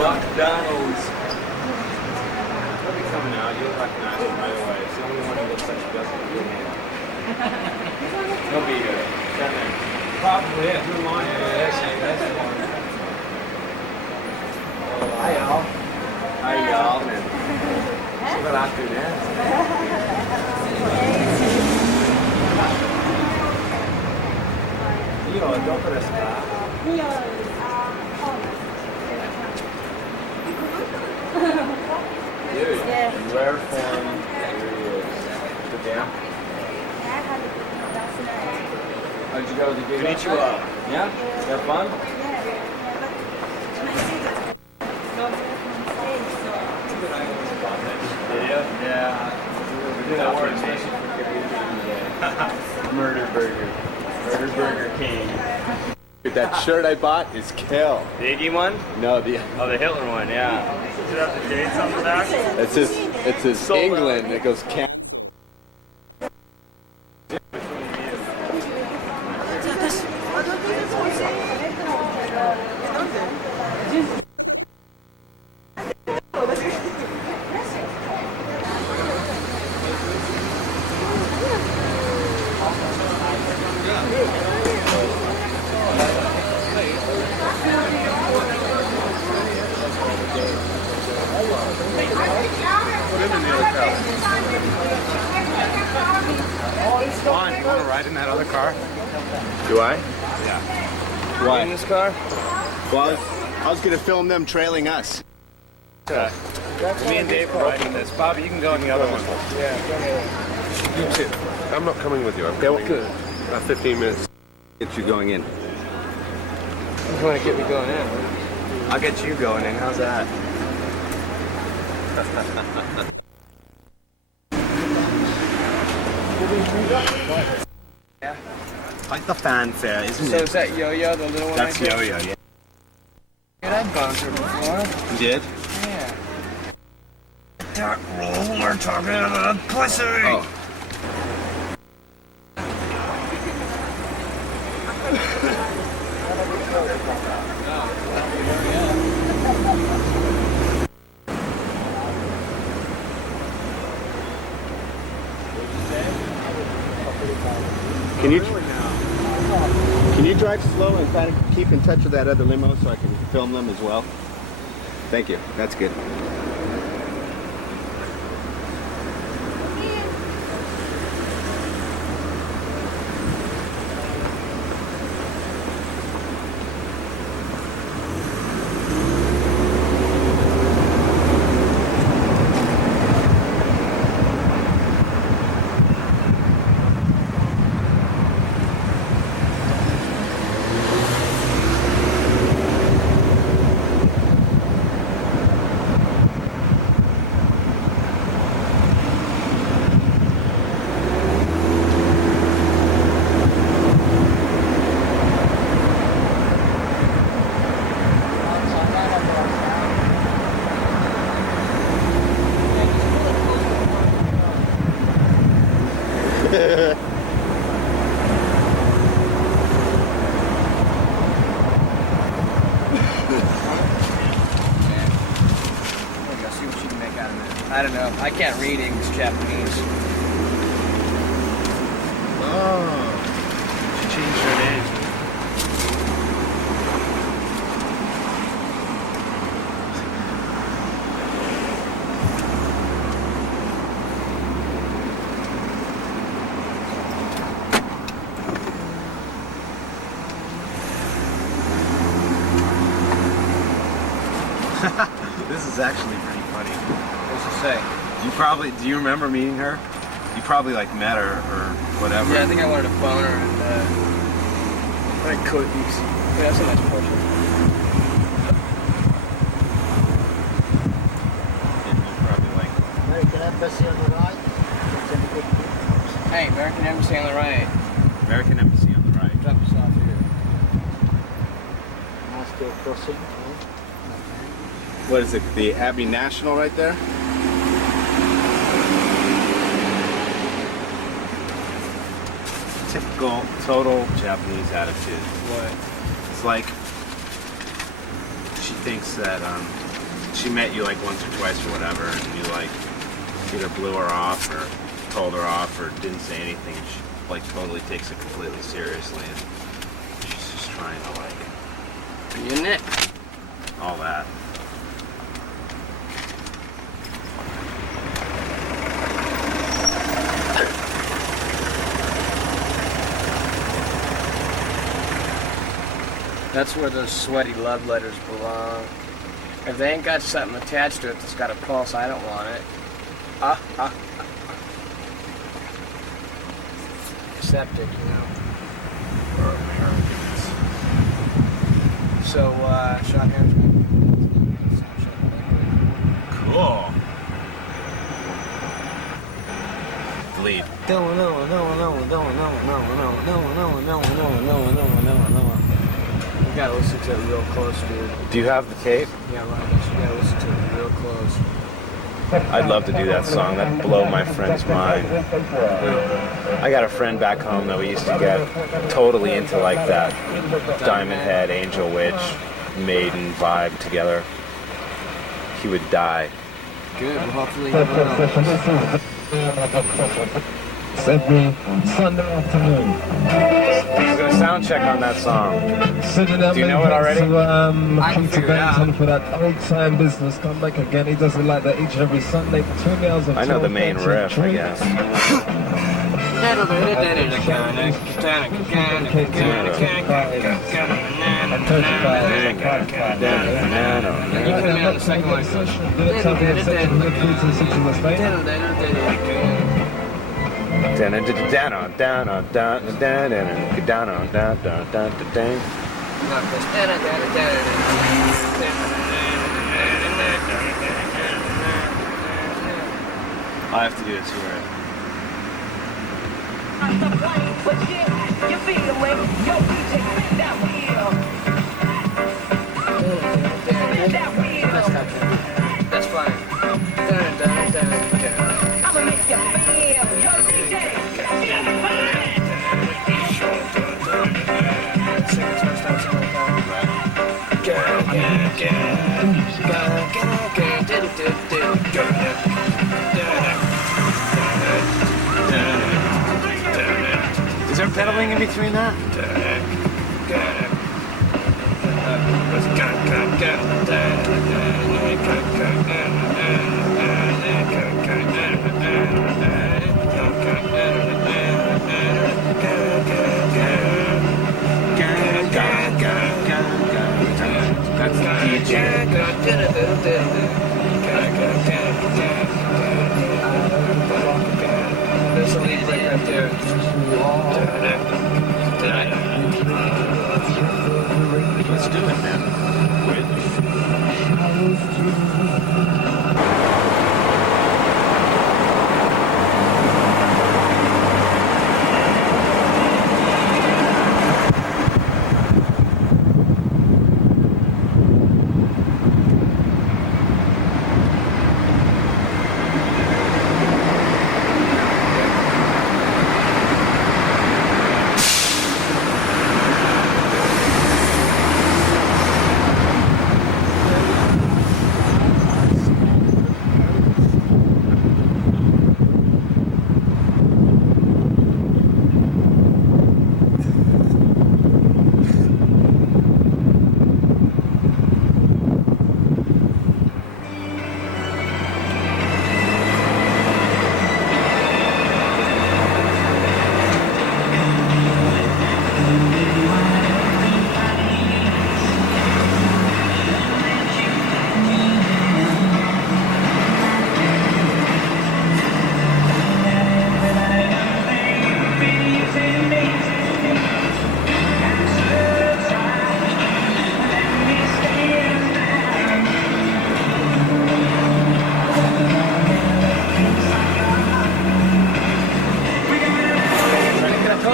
McDonald's. He'll be coming out. You'll recognize him right away. It's the only one who looks like he doesn't do it. He'll be here. Probably, yeah. Who am I? That's one. Hi, y'all. Hi, y'all. See what I do now. Io dopo la strada. Dude, rare form. Here he is. Good down. How'd you go with the gig? Konnichiwa. Yeah? You have fun? Yeah. We did that word Murder Burger. Murder Burger King. That shirt I bought is kill. The Iggy one? No, the Hitler one, yeah. Does it have the dates on the back? it says England. It goes Canada. Juan, you want to ride in that other car? Do I? Yeah. Why? In this car? Well, I was gonna film them trailing us. Okay. Me and Dave are riding this. Bobby, you can go in the other one. Yeah, go ahead. You too. I'm not coming with you. I'm coming about 15 minutes. Get you going in. You want to get me going in? I'll get you going in. How's that? Yeah. Like the fanfare, isn't So it? is that Yo-Yo, the little one? That's right there? Yo-Yo, yeah. Dude, I've gone through before. You did? Yeah. We're talking about pussy. Oh. Can you drive slow and kind of keep in touch with that other limo so I can film them as well? Thank you. That's good. I don't know. I can't read English, Japanese. Oh, she changed her name. This is actually pretty funny. What's it say? Do you remember meeting her? You probably like met her or whatever. Yeah, I think I wanted to phone her and I couldn't. Yeah, that's a nice portrait. And you probably like American Embassy on the right. Hey, American Embassy on the right. American Embassy on the right. Drop us off here. Still crossing. What is it? The Abbey National right there? Typical, total Japanese attitude. What? It's like thinks that she met you like once or twice or whatever, and you like either blew her off or told her off or didn't say anything. And she like totally takes it completely seriously, and she's just trying to like be in it. All that. That's where those sweaty love letters belong. If they ain't got something attached to it that's got a pulse, I don't want it. Septic, you know. So, shotgun. Cool. Bleed. No. You gotta listen to it real close, dude. Do you have the tape? Yeah, right. You gotta listen to it real close. I'd love to do that song. That'd blow my friend's mind. I got a friend back home that we used to get totally into like that Diamond Head, Angel Witch, Maiden vibe together. He would die. Good, well hopefully you will. Every Sunday afternoon. We're going to sound check on that song. Do you know it already? I can figure it out. For that old time business, come back again. He does it like that each and every Sunday for 2 hours of I know the main riff, I guess. You put me on the second one. I have to do it to her. That's fine. Is there pedaling in between that? That's the DJ. There's a lead break right there. Let's do it, man.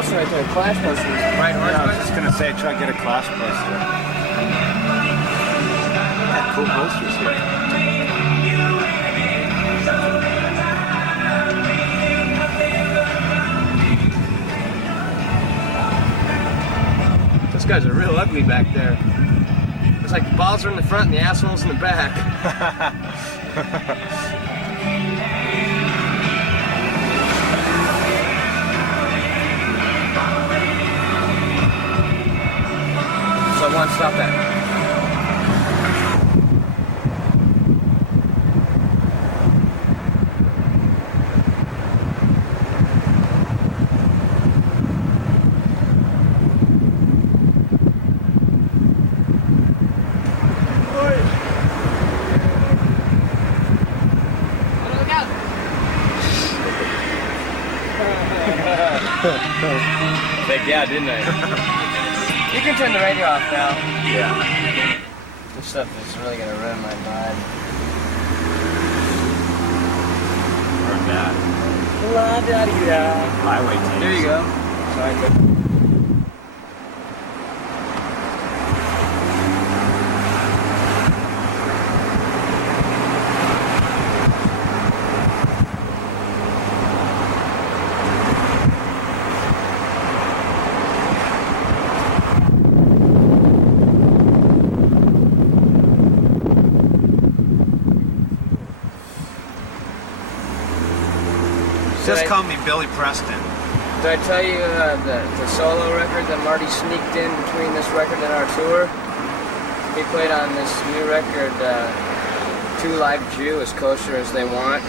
Right there, clash posters. Right, I was just gonna say, try to get a clash poster. Got cool posters here. Those guys are real ugly back there. It's like the balls are in the front and the asshole's in the back. So one, stop that. Yeah, didn't I? You can turn the radio off now. Yeah. This stuff is really gonna ruin my vibe. Or that. La da dee da. Highway tapes. There you go. Sorry. Just call me Billy Preston. Did I tell you the solo record that Marty sneaked in between this record and our tour? He played on this new record, Two Live Jew, as kosher as they want.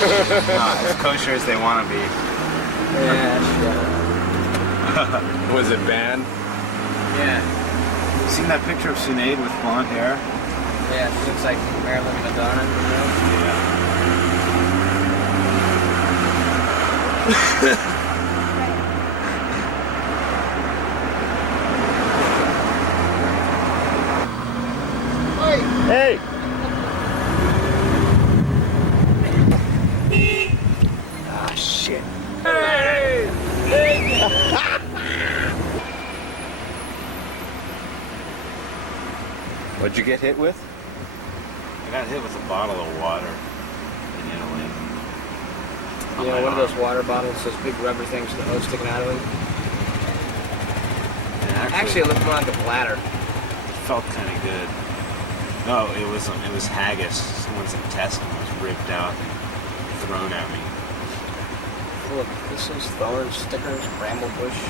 As kosher as they want to be. Yeah, shut up. Was it banned? Yeah. Seen that picture of Sinead with blonde hair? Yeah, she looks like Marilyn Madonna, you know? Yeah. Hey! Ah, shit. Hey! What'd you get hit with? I got hit with a bottle of water in Italy. You know, one of those water bottles, those big rubber things with the hose sticking out of them. And Actually, it looked more like a bladder. it felt kind of good. No, it was haggis. Someone's intestine was ripped out and thrown at me. Full of thistles, thorns, stickers, bramble bush.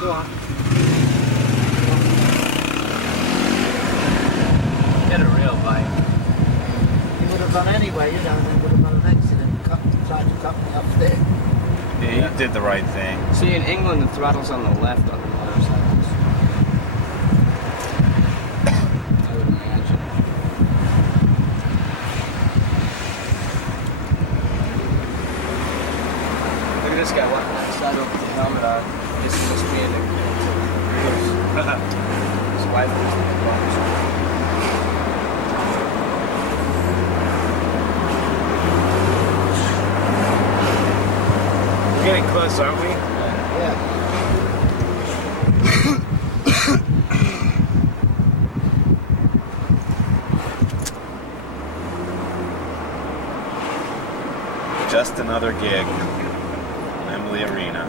Go on. Get a real bike. You would have gone anyway, you know, and then would have got an accident. Tried to cut me up there. Yeah, you did the right thing. See, in England, the throttle's on the left on the motorcycles. I would imagine. Look at this guy walking on the side with the helmet on. He's just being a his wife was in the box. We're getting close, aren't we? Yeah. Just another gig. Wembley Arena.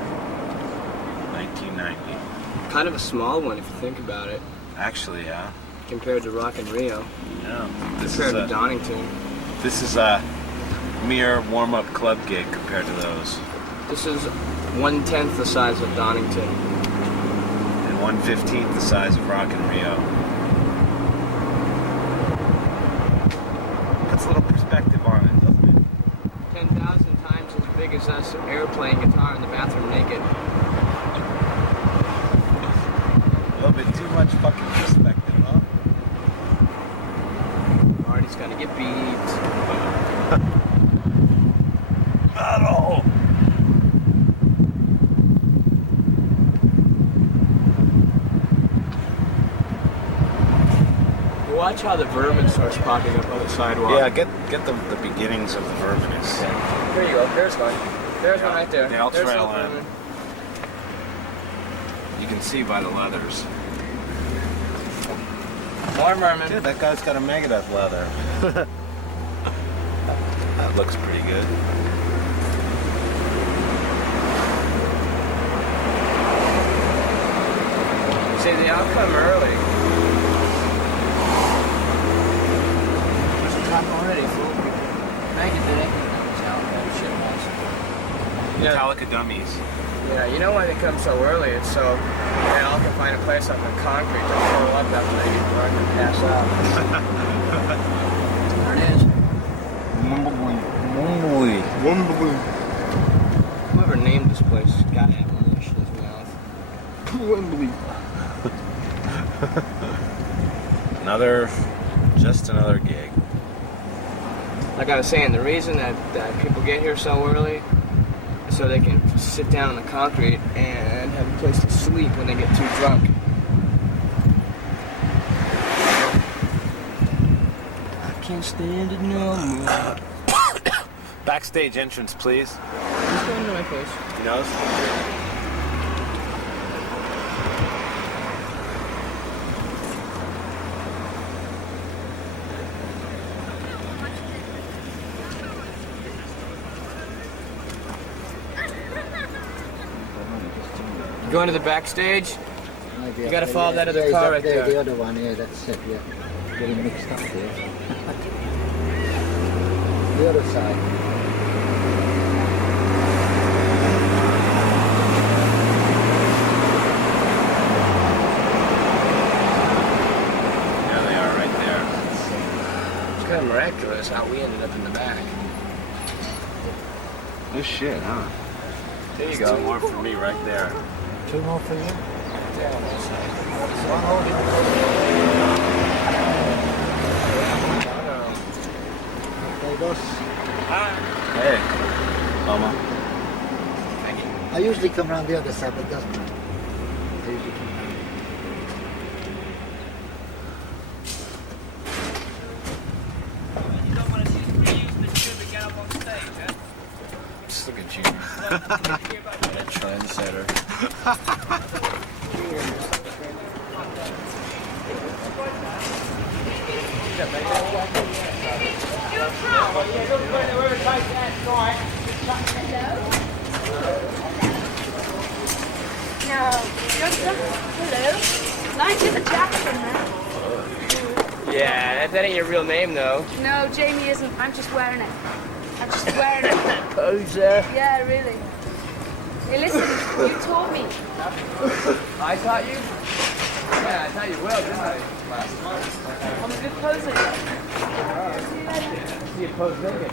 1990. Kind of a small one if you think about it, Actually, yeah. compared to Rock in Rio, Yeah. compared to Donington. This is a mere warm-up club gig compared to those. This is 1/10 the size of Donington. And 1/15 the size of Rock in Rio. Puts a little perspective on it, doesn't it? 10,000 times as big as us airplaying guitar in the bathroom naked. A little bit too much fucking perspective, huh? Marty's gonna get beat. Metal! Watch how the vermin starts popping up on the sidewalk. Yeah, get the beginnings of the verminous. Here you go. There's one. There's one right there. They'll There's trail no in. vermin. You can see by the leathers. More vermin. Dude, that guy's got a Megadeth leather. That looks pretty good. See, they all come early. There's a cop already, fool. Megadeth ain't gonna tell that shit once. Metallica dummies. Yeah, you know why they come so early? It's so they all can find a place on the concrete to show up after they get drunk and pass out. There it is. Wembley. Whoever named this place has got to have a leash in his mouth. Wembley. Just another gig. Like I was saying, the reason that people get here so early is so they can sit down on the concrete and have a place to sleep when they get too drunk. I can't stand it no more. Backstage entrance, please. Who's going to my place? He knows. Going to the backstage? Maybe You up gotta there, follow that other he's car up right there. there. The other one, yeah, that's it, yeah. Getting mixed up here. The other side. Yeah, they are right there. It's kind of miraculous how we ended up in the back. No shit, huh? There you There's two more for me right there. Two more for you? Yeah, One holding. Okay, boss. Hey, Mama. I usually come around the other side, but it doesn't matter. I usually come around. Just look at you. Trendsetter. No. Hello. Nice to the Jackson, man. Yeah, that ain't your real name though. No, Jamie isn't. I'm just wearing it. I'm just wearing it. Poser. Yeah, really. Hey, listen, you told me. I taught you? Yeah, I taught you well, didn't I? Last month. I'm a good poser. See you later. You pose naked.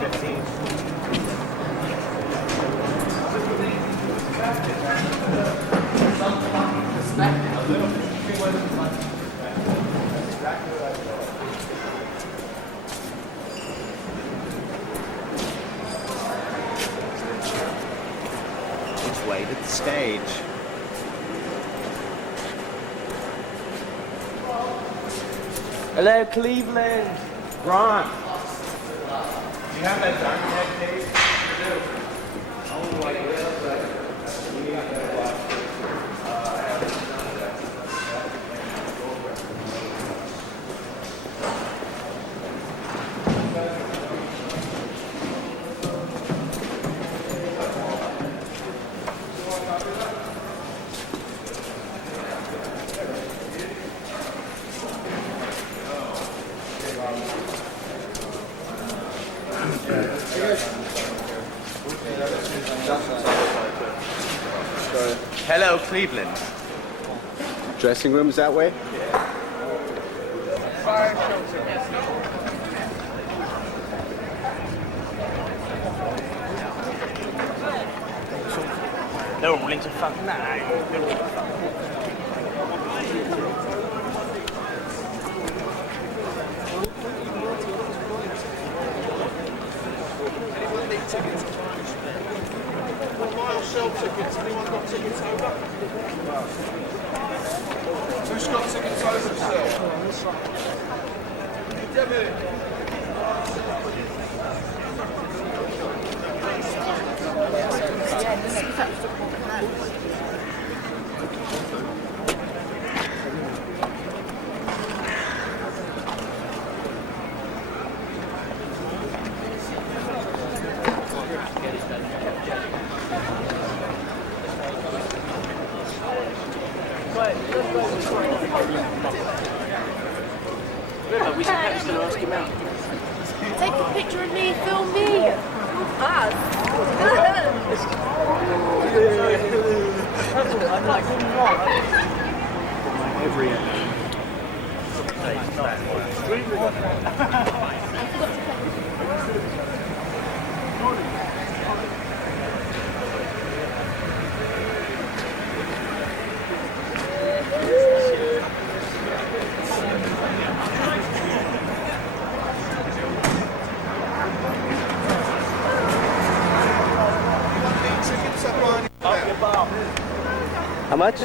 15. Let's wait at the stage. Hello, Cleveland. Ron. Do you have that diamond head tape? Hello, Cleveland. Dressing room's that way? No, rolling to fuck now. Mile shell tickets. Anyone got Who's got tickets over still? We should ask him out. Take a picture of me, film me. Us. How much?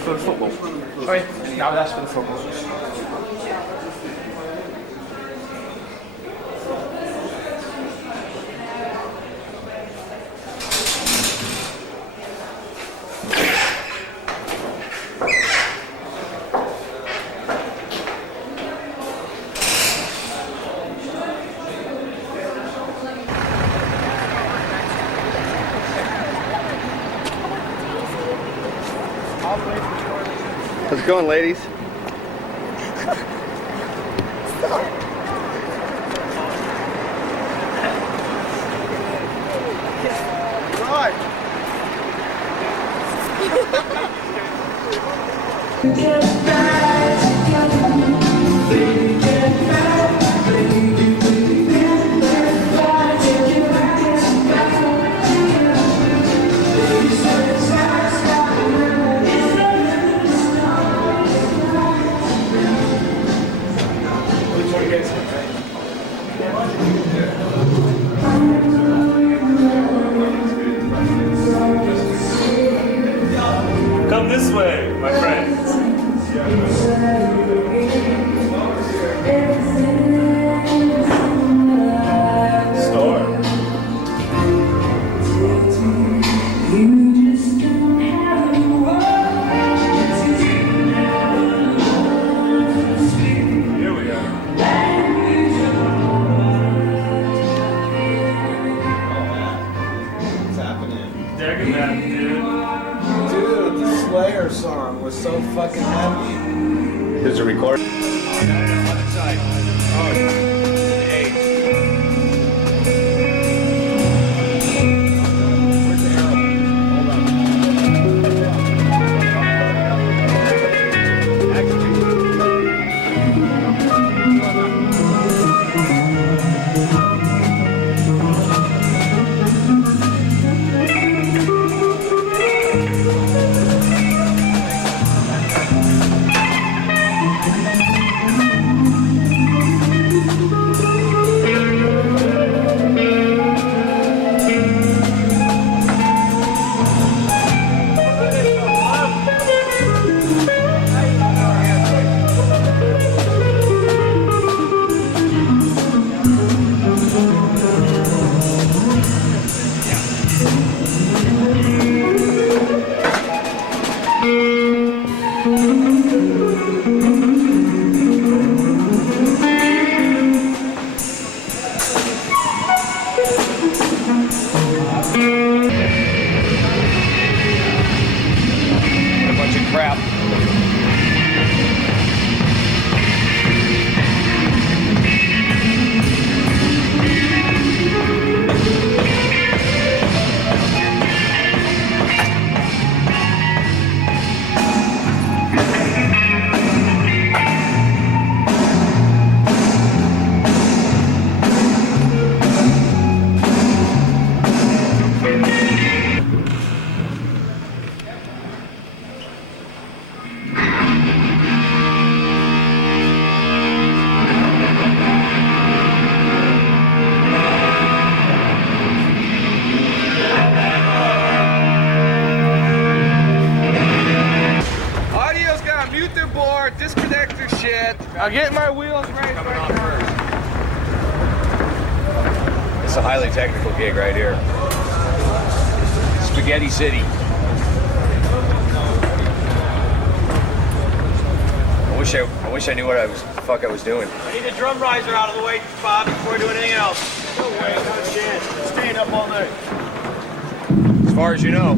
For the football. Sorry? No, that's for the football. How's it going, ladies? Come this way, my friends. Store. Here we are. What's happening? Digging that, dude. Dude, the Slayer song was so fucking heavy. Here's a record. It's a highly technical gig right here. Spaghetti City. I wish I knew what the fuck I was doing. I need a drum riser out of the way, Bob, before I do anything else. No way, not a chance. I'm staying up all night. As far as you know.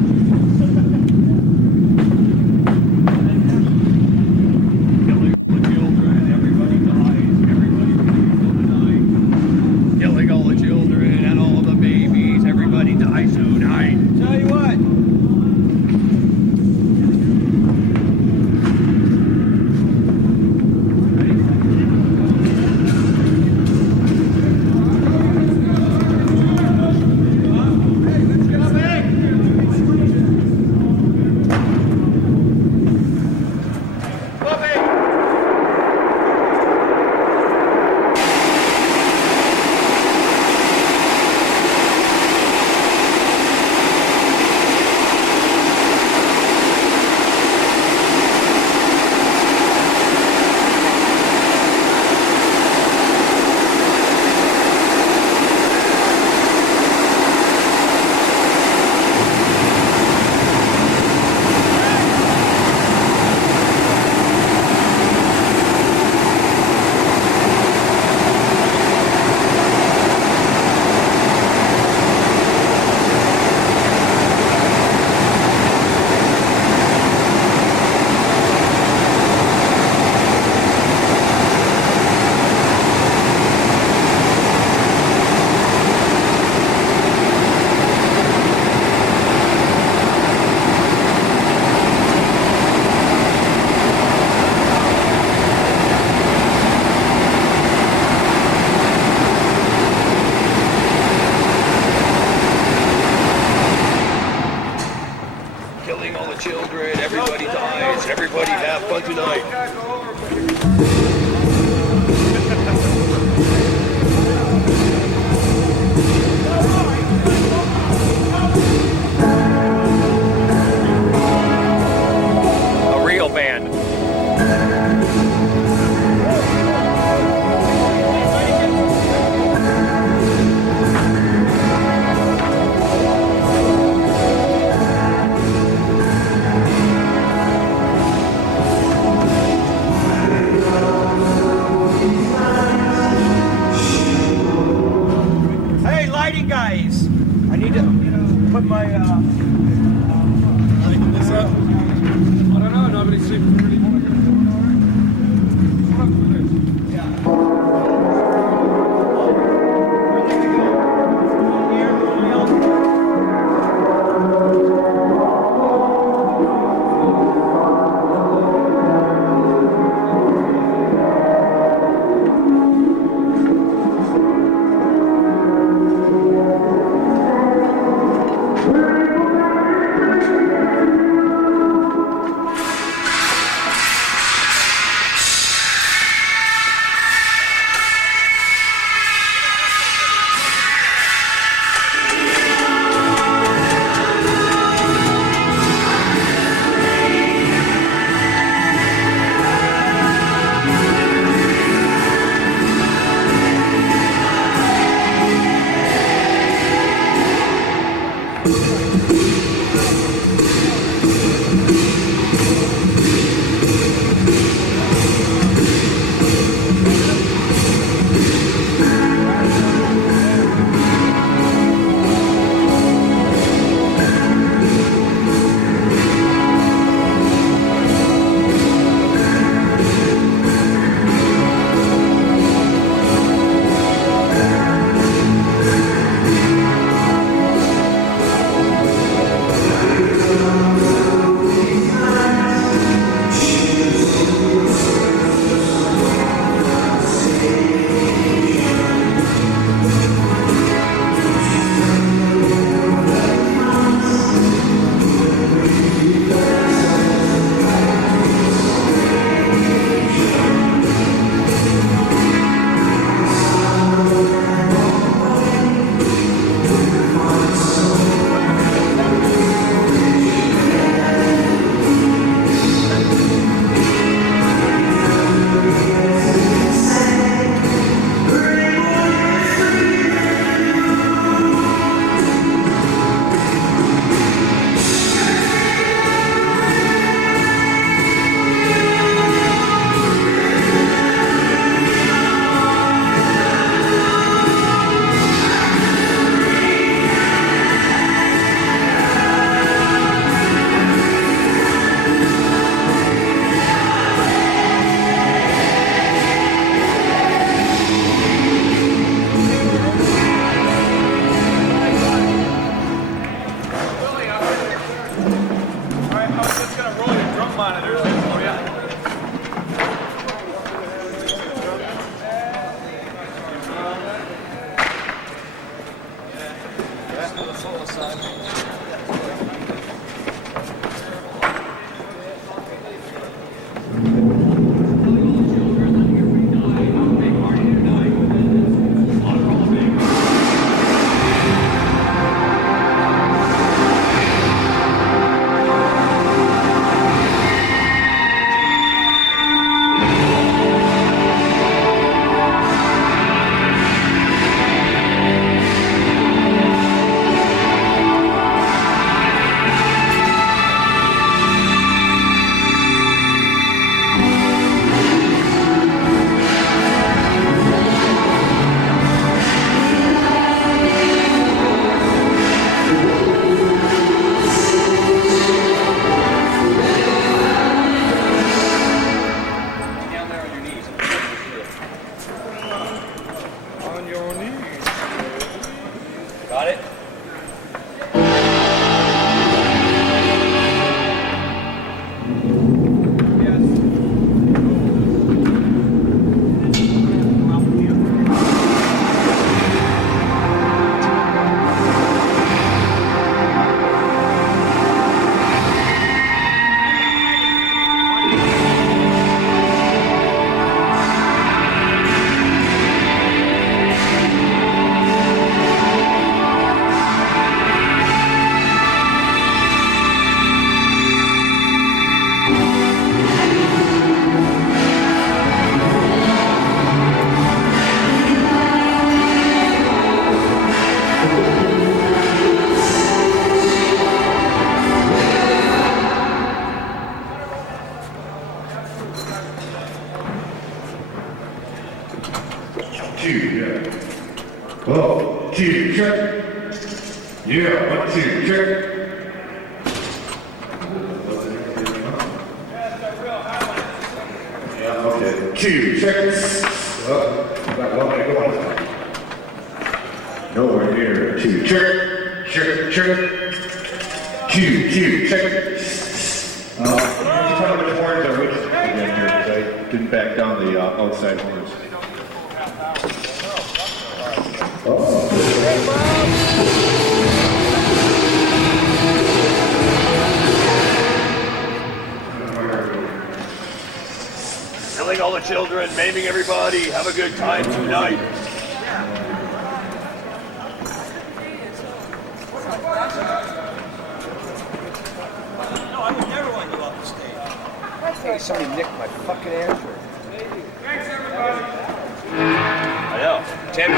Killing all the children and all the babies. Everybody dies tonight. Tell you what. Children, everybody dies, everybody have fun tonight. A real band. Guys, I need to put my lighting this up. I don't know, nobody seems to really want to go. Yeah. Killing all the children, maiming everybody, have a good time tonight. No, I would never want to go off the stage. Hey, somebody nicked my fucking answer. Thanks, everybody. I know. Tim.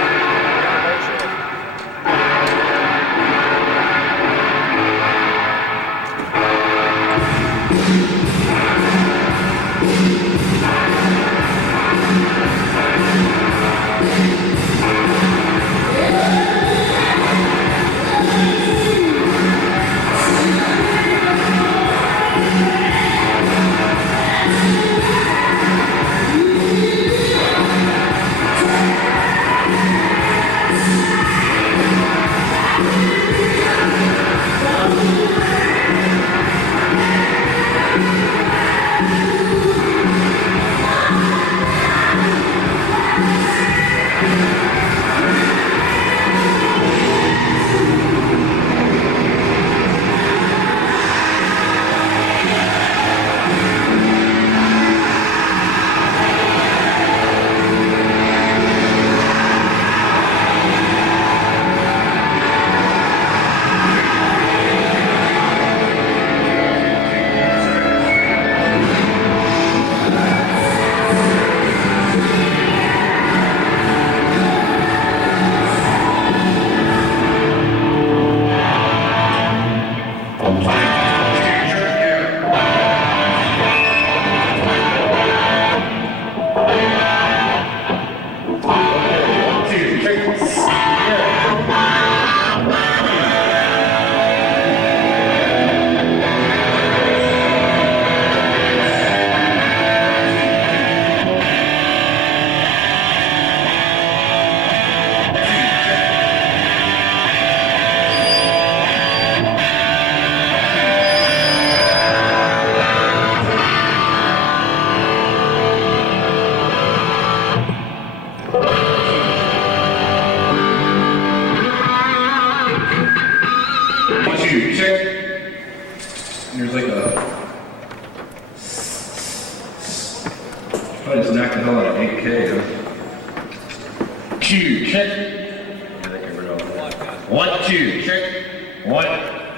1, 2, check. 1,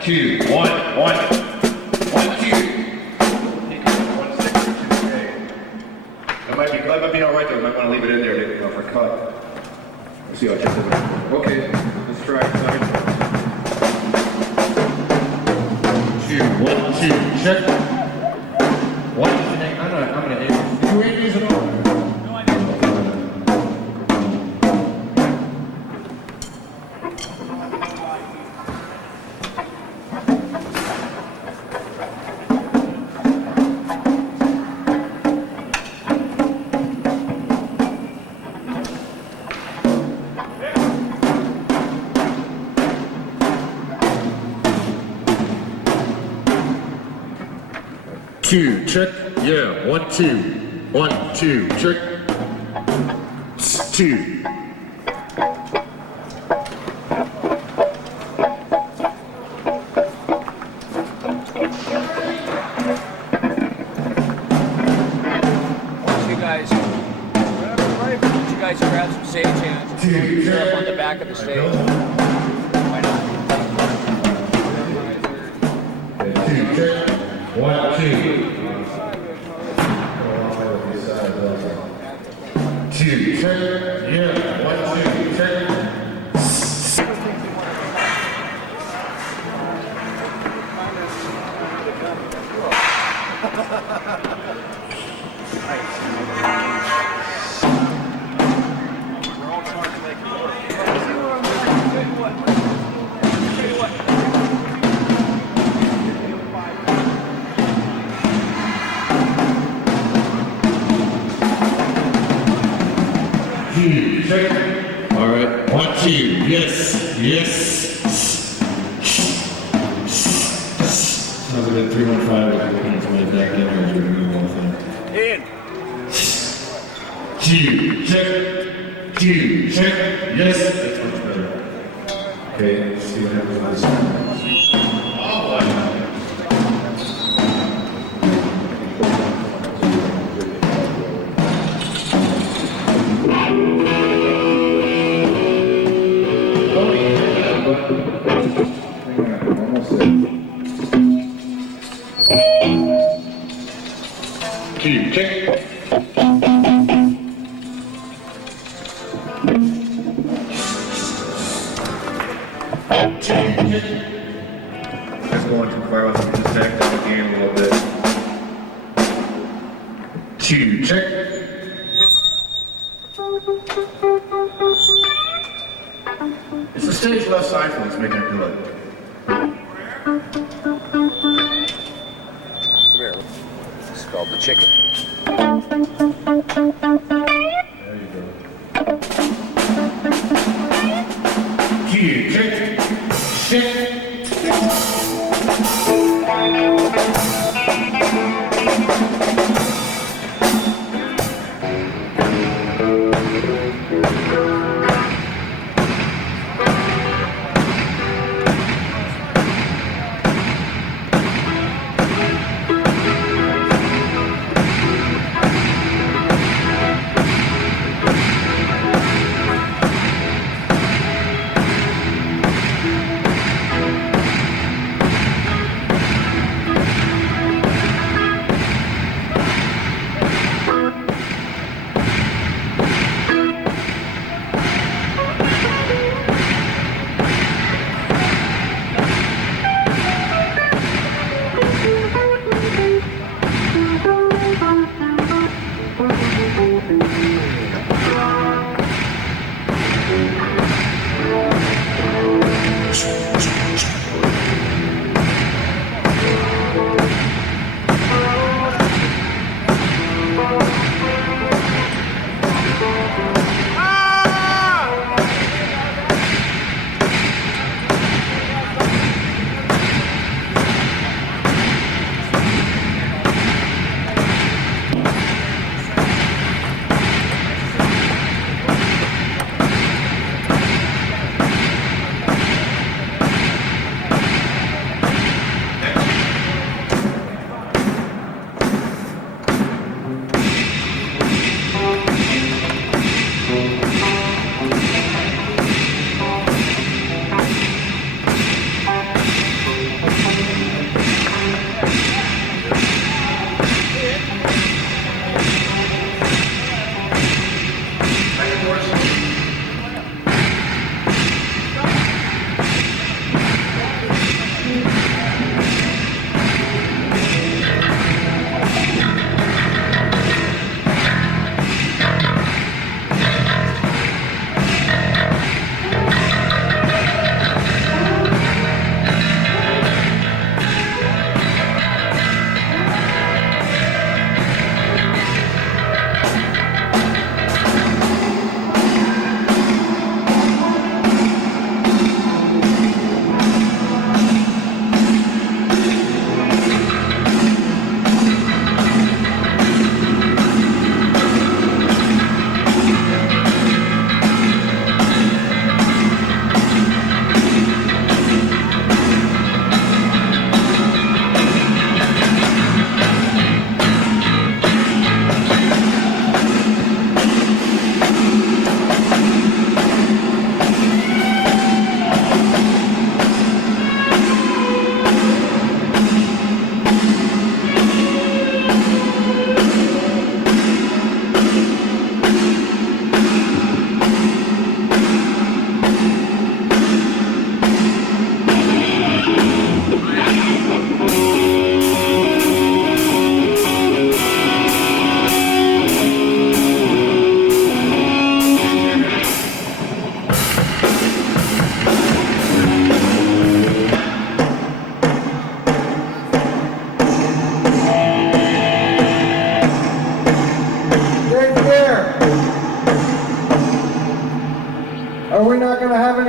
2, 1, 1. 1, 2. That might be alright though. We might want to leave it in there for cut. Let's see how it just is. Okay, let's try it. 2, 1, 2, check. 1, I'm gonna hit. You ain't using it all. No, I didn't. Two, check. Yeah, 1, 2. 1, 2, check. 2. You guys grab some stage hands and you're up on the back of the stage. Why not? 2, check. 1, 2. 2, check. Yeah, 1, 2, check. Check. All right. 1, 2. Yes. Yes. Sounds like a 315 with looking to my back in here. We're going to move on. In. 2. Check. 2. Check. Yes. That's much better. Okay. Let's see what happens with this one. Check. Let's go on too far with the neck again a little bit. 2, check. It's the stage left side for that's making it do it. Come here. It's called the chicken. There you go. 2, check. Check.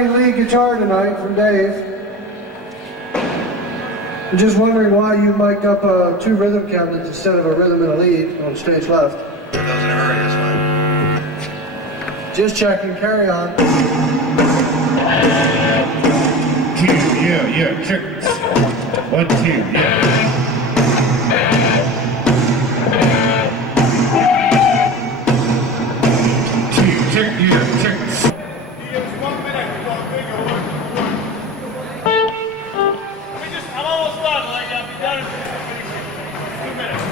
playing lead guitar tonight from Dave. I'm just wondering why you mic'd up 2 rhythm cabinets instead of a rhythm and a lead on stage left. For those in a hurry, that's fine. Just checking, carry on. 2, yeah, check. 1, 2, yeah. Check, yeah, check. I'm almost done, like I'll be done in 2 minutes.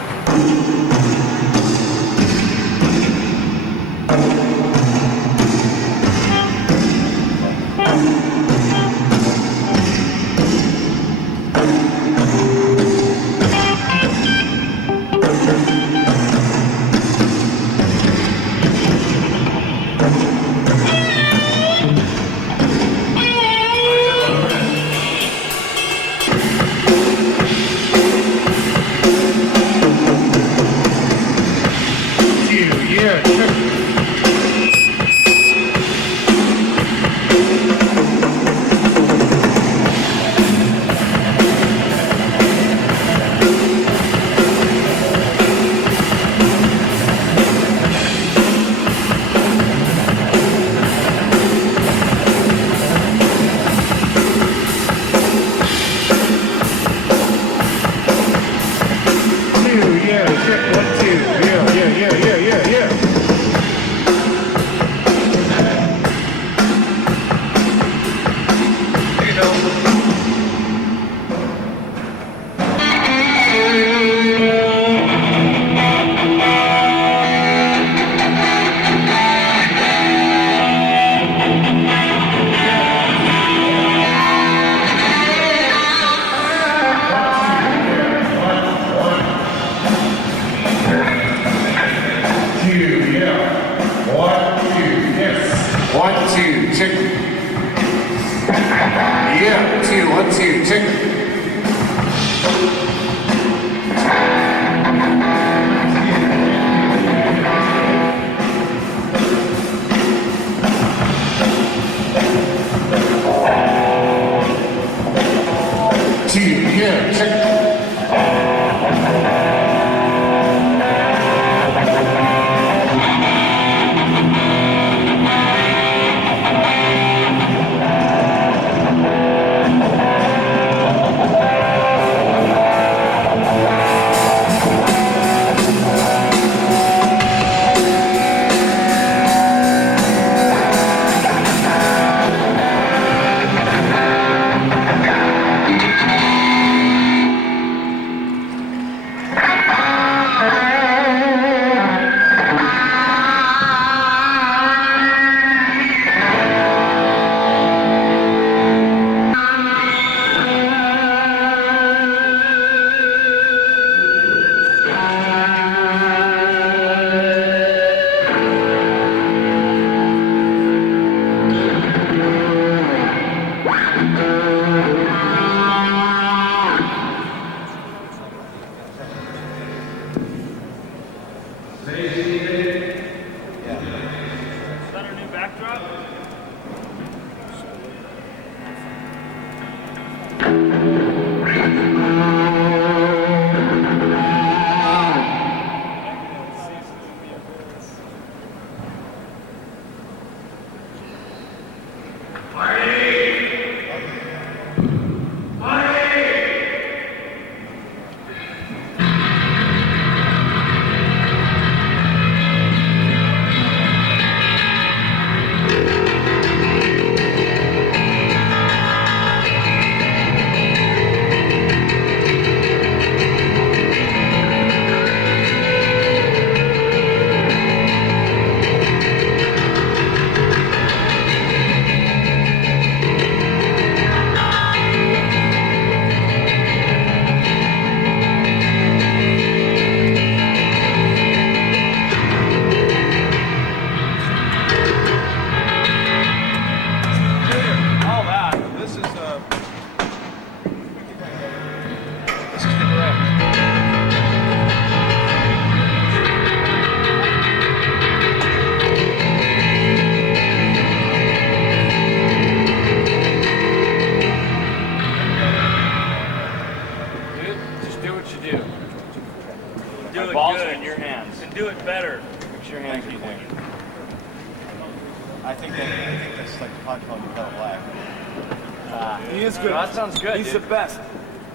He is good. That sounds good. He's dude. the best.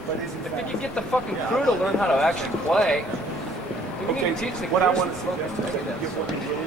If you could get the fucking crew to learn how to actually play, you can even teach the What I crews want to to fucking suggest play is this. give what we did.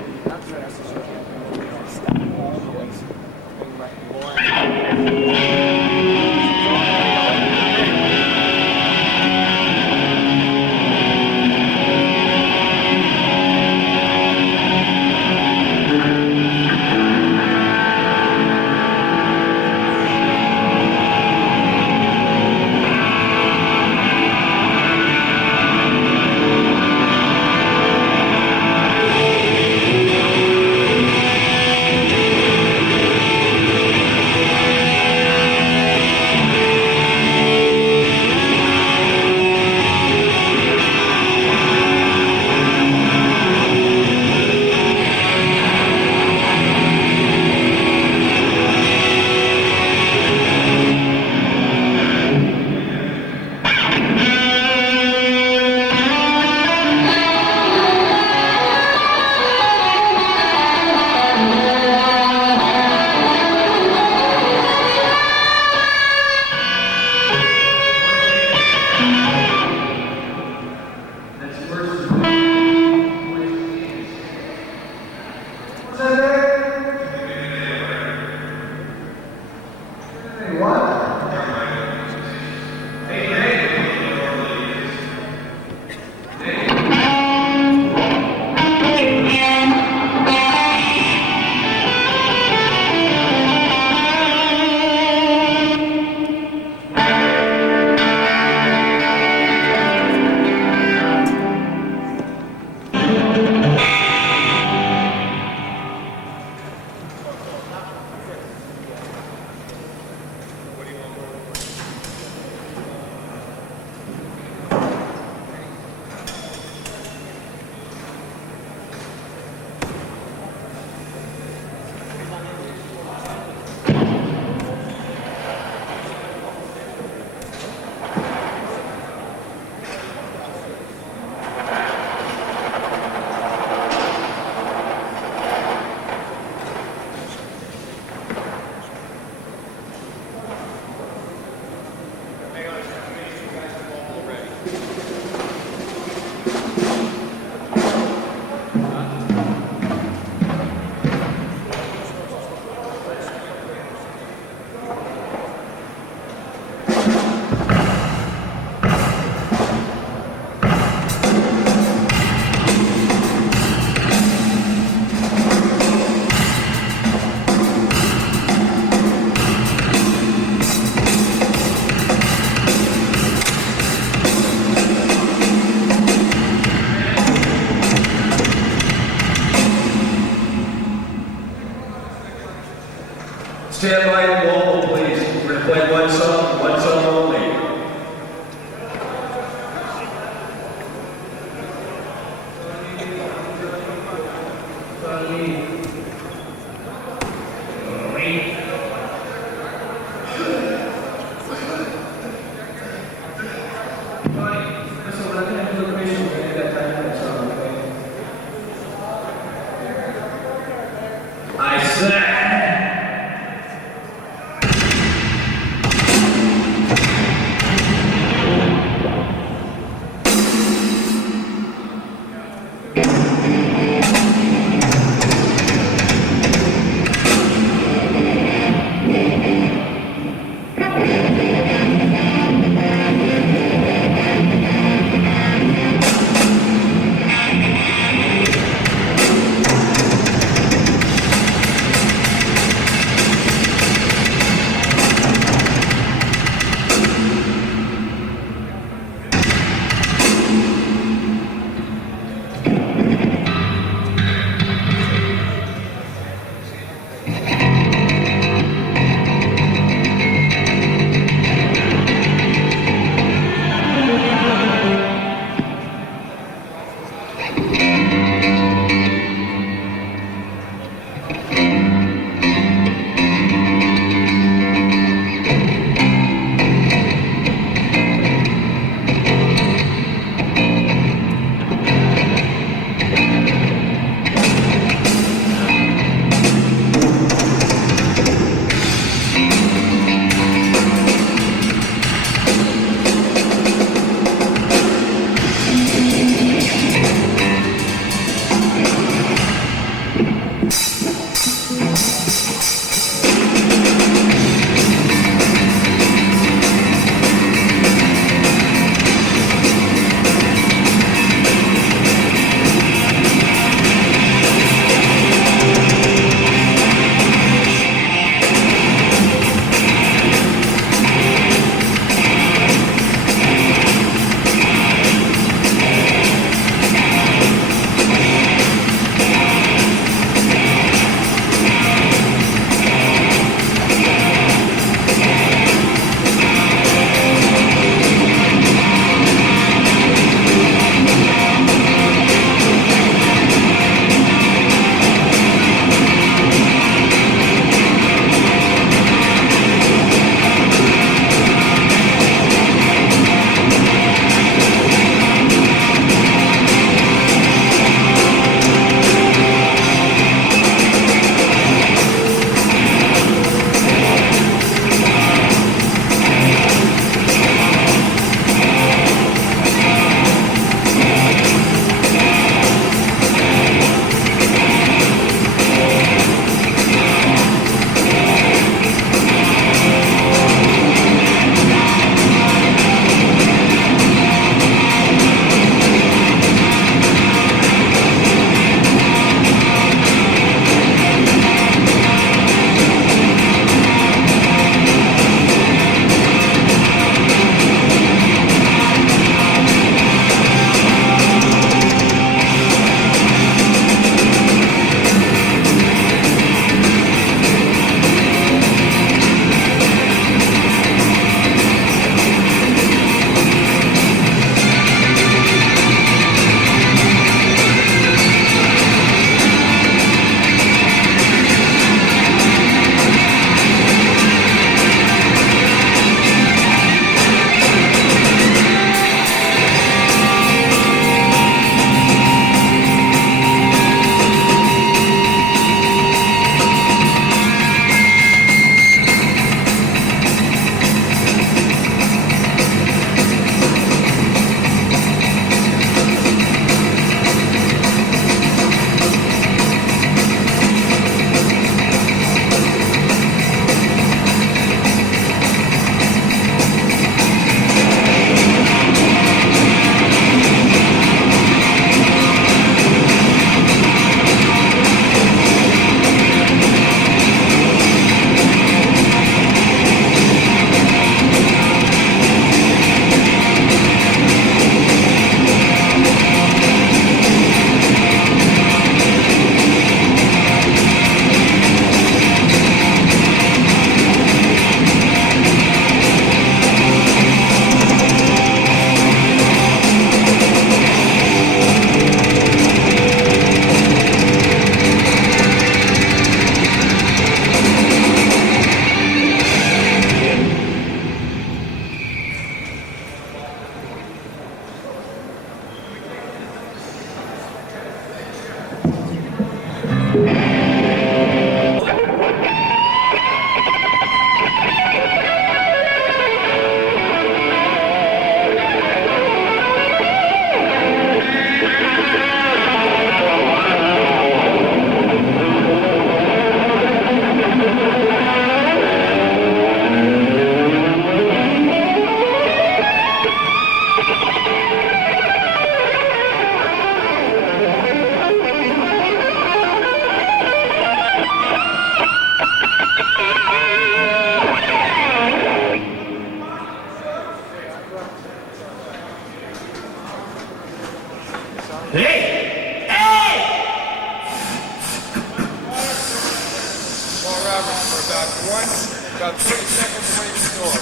30 seconds away from the door.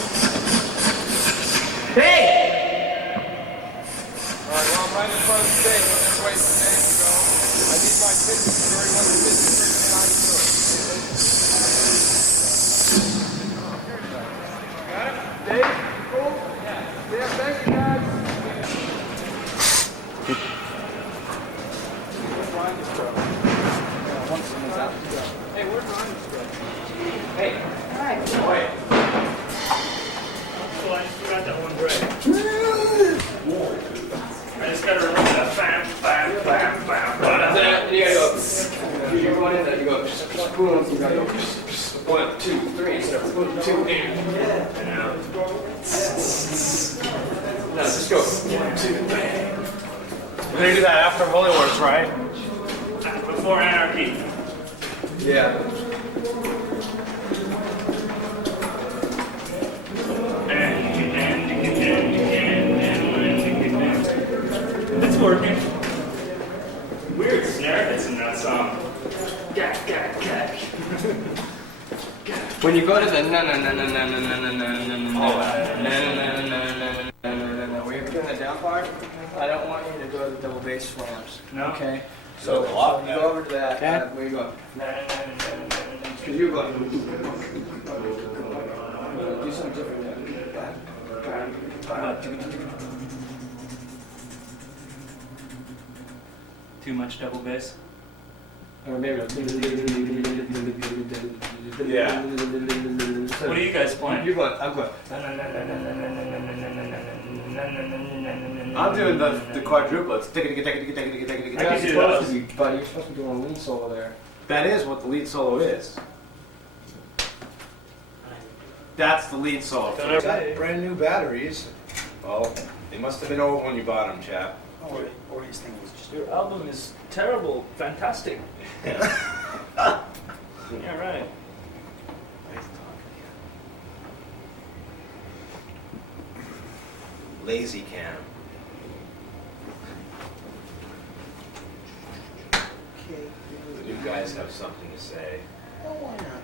Hey! All right, well, I'm right in front of the stage. I'm just waiting for Dave to go. I need my picture. He already wants the picture and I can do it. Got it? Dave? Cool? Yeah, thank you, guys. Where's Ryan's truck? Yeah, once someone's out. Hey, where's Ryan's truck? Hey. Hi. Wait. Oh, I just forgot that one break. I just gotta remember that bam, bam, bam, bam, bam. Then you gotta go. You're going in there, you go, boom, you gotta go, 1, 2, 3, instead of 1, 2, and out. No, just go, 1, 2, bang. We're gonna do that after Holy Wars, right? Before Anarchy. Yeah. It's working. Weird snare hits in that song. When you go to the no, where you're doing the down part, I don't want you to go to the double bass slams. No. Okay. So when you go over to that, where you go? Because you're going. Do something different. Too much double bass. Or maybe. Yeah. What are you guys playing? You're going. I'm going. I'm doing the quadruplets. I can do those. But you're supposed to be doing a lead solo there. That is what the lead solo is. That's the lead solo. Got brand new batteries. Oh, they must have been old when you bought them, chap. Or his thing was just. Your album is terrible, fantastic. Yeah. Yeah, right. Lazy Cam. Okay. The new guys have something to say. Oh, why not?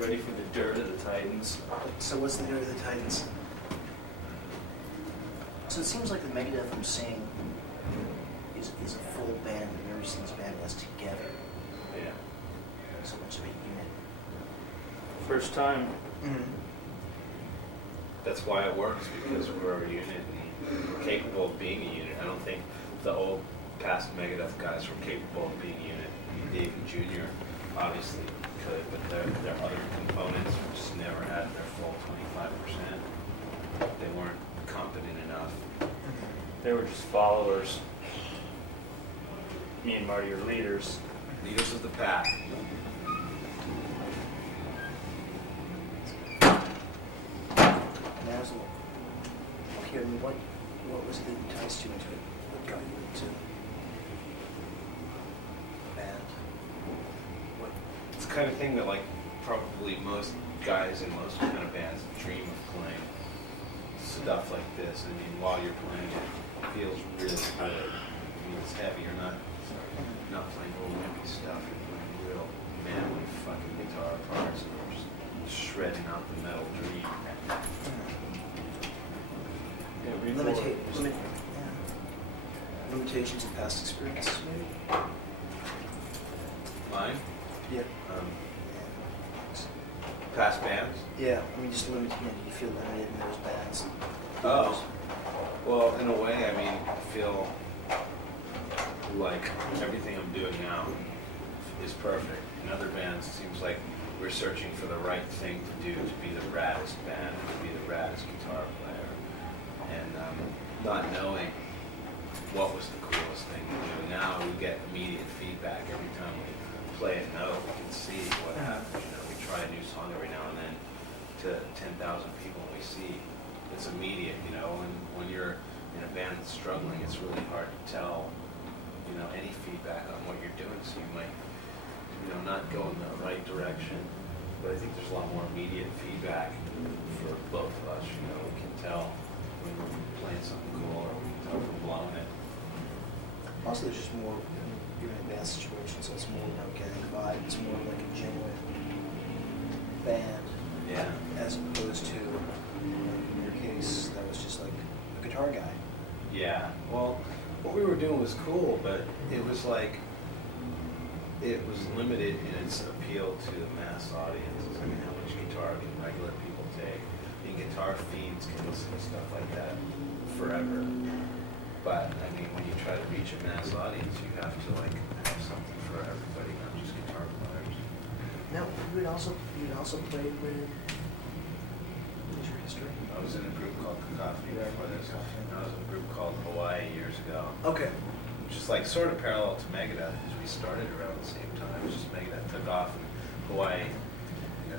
Ready for the dirt of the Titans. So what's the dirt of the Titans? So it seems like the Megadeth I'm seeing is a full band. I've never seen this band that's together. Yeah. So much of a unit. First time. Mm-hmm. That's why it works, because we're a unit and we're capable of being a unit. I don't think the old past Megadeth guys were capable of being a unit. Dave Jr. obviously could, but their other components just never had their full 25%. They weren't competent enough. They were just followers. Me and Marty are leaders. Leaders of the pack. Mazel. Okay, and what was the ties to into it? What got you into the band? What? It's the kind of thing that, like, probably most guys in most kind of bands dream of playing. Stuff like this. I mean, while you're playing it, feels really good. I mean, it's heavy. You're not playing old wimpy stuff. You're playing real manly fucking guitar parts. And you're just shredding out the metal dream. Limitations of past experiences, maybe? Mine? Yeah. Past bands? Yeah, I mean, just limited, you feel limited in those bands. Oh. Well, in a way, I mean, I feel like everything I'm doing now is perfect. In other bands, it seems like we're searching for the right thing to do to be the raddest band, to be the raddest guitar player, and not knowing what was the coolest thing to do. Now we get immediate feedback every time we play a note. We can see what happens. You know, we try a new song every now and then to 10,000 people, and we see it's immediate. You know, and when you're in a band that's struggling, it's really hard to tell, you know, any feedback on what you're doing. So you might, you know, not go in the right direction. But I think there's a lot more immediate feedback for both of us. You know, we can tell when we're playing something cool, or we can tell if we're blowing it. Also, there's just more, you're in a bad situation, so it's more about getting the vibe. It's more like a genuine band. Yeah. As opposed to, in your case, that was just like a guitar guy. Yeah. Well, what we were doing was cool, but it was like, it was limited in its appeal to the mass audience. I mean, how much guitar can regular people take? I mean, guitar fiends can listen to stuff like that forever. But, I mean, when you try to reach a mass audience, you have to, like, have something for everybody, not just guitar players. Now, you'd also played with, what was your history? I was in a group called Cacophony before this. I was in a group called Hawaii years ago. Okay. Which is like sort of parallel to Megadeth, because we started around the same time. It's just Megadeth took off and Hawaii,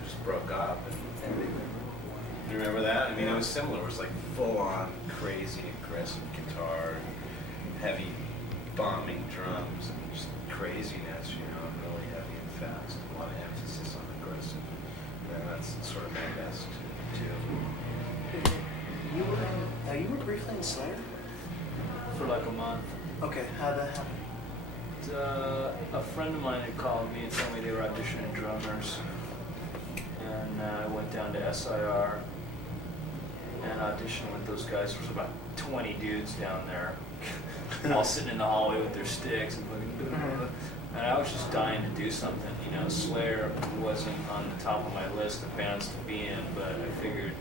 just broke up. And you remember that? I mean, it was similar. It was like full-on crazy aggressive guitar, heavy bombing drums, and just craziness, really heavy and fast. A lot of emphasis on aggressive. And that's sort of Megadeth too. You were briefly in Slayer? For like a month. Okay, how'd that happen? A friend of mine had called me and told me they were auditioning drummers. And I went down to SIR and auditioned with those guys. There was about 20 dudes down there, all sitting in the hallway with their sticks and and I was just dying to do something. Slayer wasn't on the top of my list of bands to be in, but I figured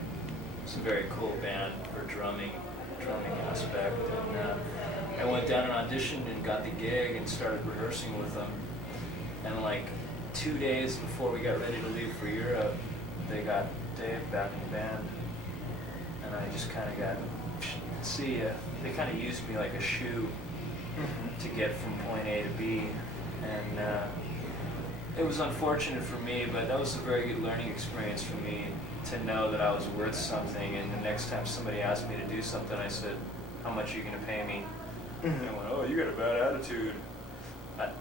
it's a very cool band for drumming aspect. And I went down and auditioned and got the gig and started rehearsing with them. And like 2 days before we got ready to leave for Europe, they got Dave back in the band. And I just kind of got, see ya. They kind of used me like a shoe to get from point A to B. And it was unfortunate for me, but that was a very good learning experience for me to know that I was worth something. And the next time somebody asked me to do something, I said, how much are you going to pay me? And I went, oh, you got a bad attitude.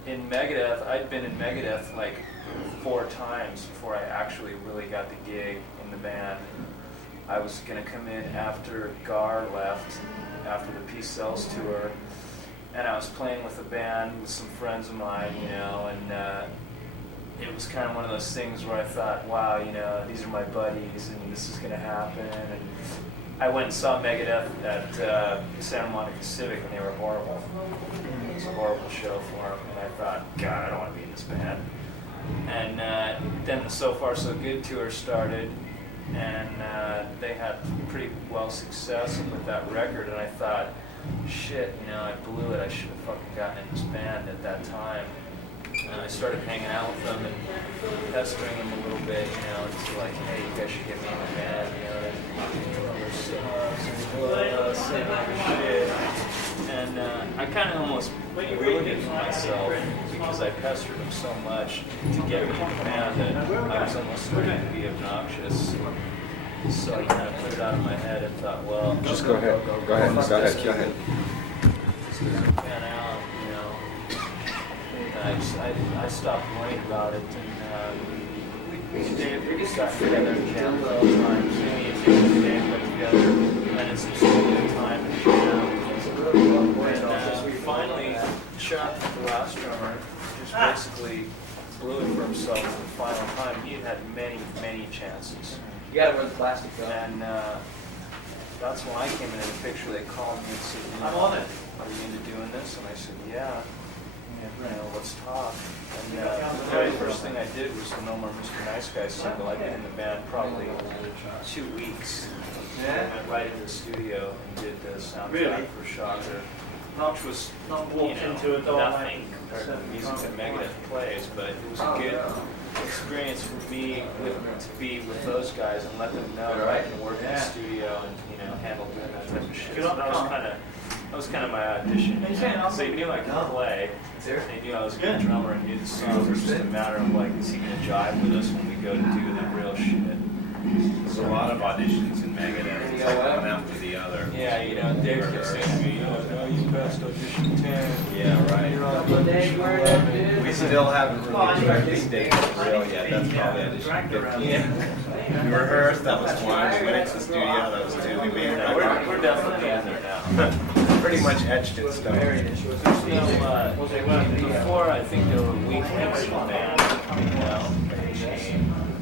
In Megadeth, I'd been in Megadeth like 4 times before I actually really got the gig in the band. I was going to come in after Gar left, after the Peace Cells tour, and I was playing with a band with some friends of mine, and it was kind of one of those things where I thought, wow, these are my buddies, and this is going to happen. And I went and saw Megadeth at Santa Monica Civic, and they were horrible. It was a horrible show for them, and I thought, God, I don't want to be in this band. And then the So Far So Good tour started, and they had pretty well success with that record, and I thought, shit, I blew it. I should have fucking gotten in this band at that time. And I started hanging out with them and pestering them a little bit, it's like, hey, you guys should get me in the band, shit. And I kind of almost ruined it for myself because I pestered them so much to get me in the band that I was almost starting to be obnoxious. So I kind of put it out of my head and thought, well, just go ahead. Go ahead. This doesn't pan out, And I stopped worrying about it, and we just got together and jammed all the time. Me and Dave got together, and then some studio time, and we finally, Chuck, the last drummer, just basically blew it for himself for the final time. He had many, many chances. You gotta wear the plastic though. And that's when I came into the picture. They called me and said, I'm on it. Are you into doing this? And I said, yeah. Let's talk. And the very first thing I did was the No More Mr. Nice Guy single. I'd been in the band probably 2 weeks. I went right into the studio and did the soundtrack for Shocker, which was nothing compared to the music that Megadeth plays, but it was a good experience for me to be with those guys and let them know that I can work in the studio and handle doing that type of shit. So that was kind of my audition. They knew I could play. They knew I was a good drummer and knew the songs. It was just a matter of like, is he going to jive with us when we go to do the real shit? There's a lot of auditions in Megadeth. It's like one after the other. Yeah, Dave kept saying to me, no, you passed audition 10. Yeah, right. You're on audition 11. We still haven't really tracked this date for real yet. That's probably audition 15. We rehearsed, that was 1. We went into the studio, that was 2. We made it. We're definitely in there now. Pretty much etched in stone. Before, I think there were weak links in the band,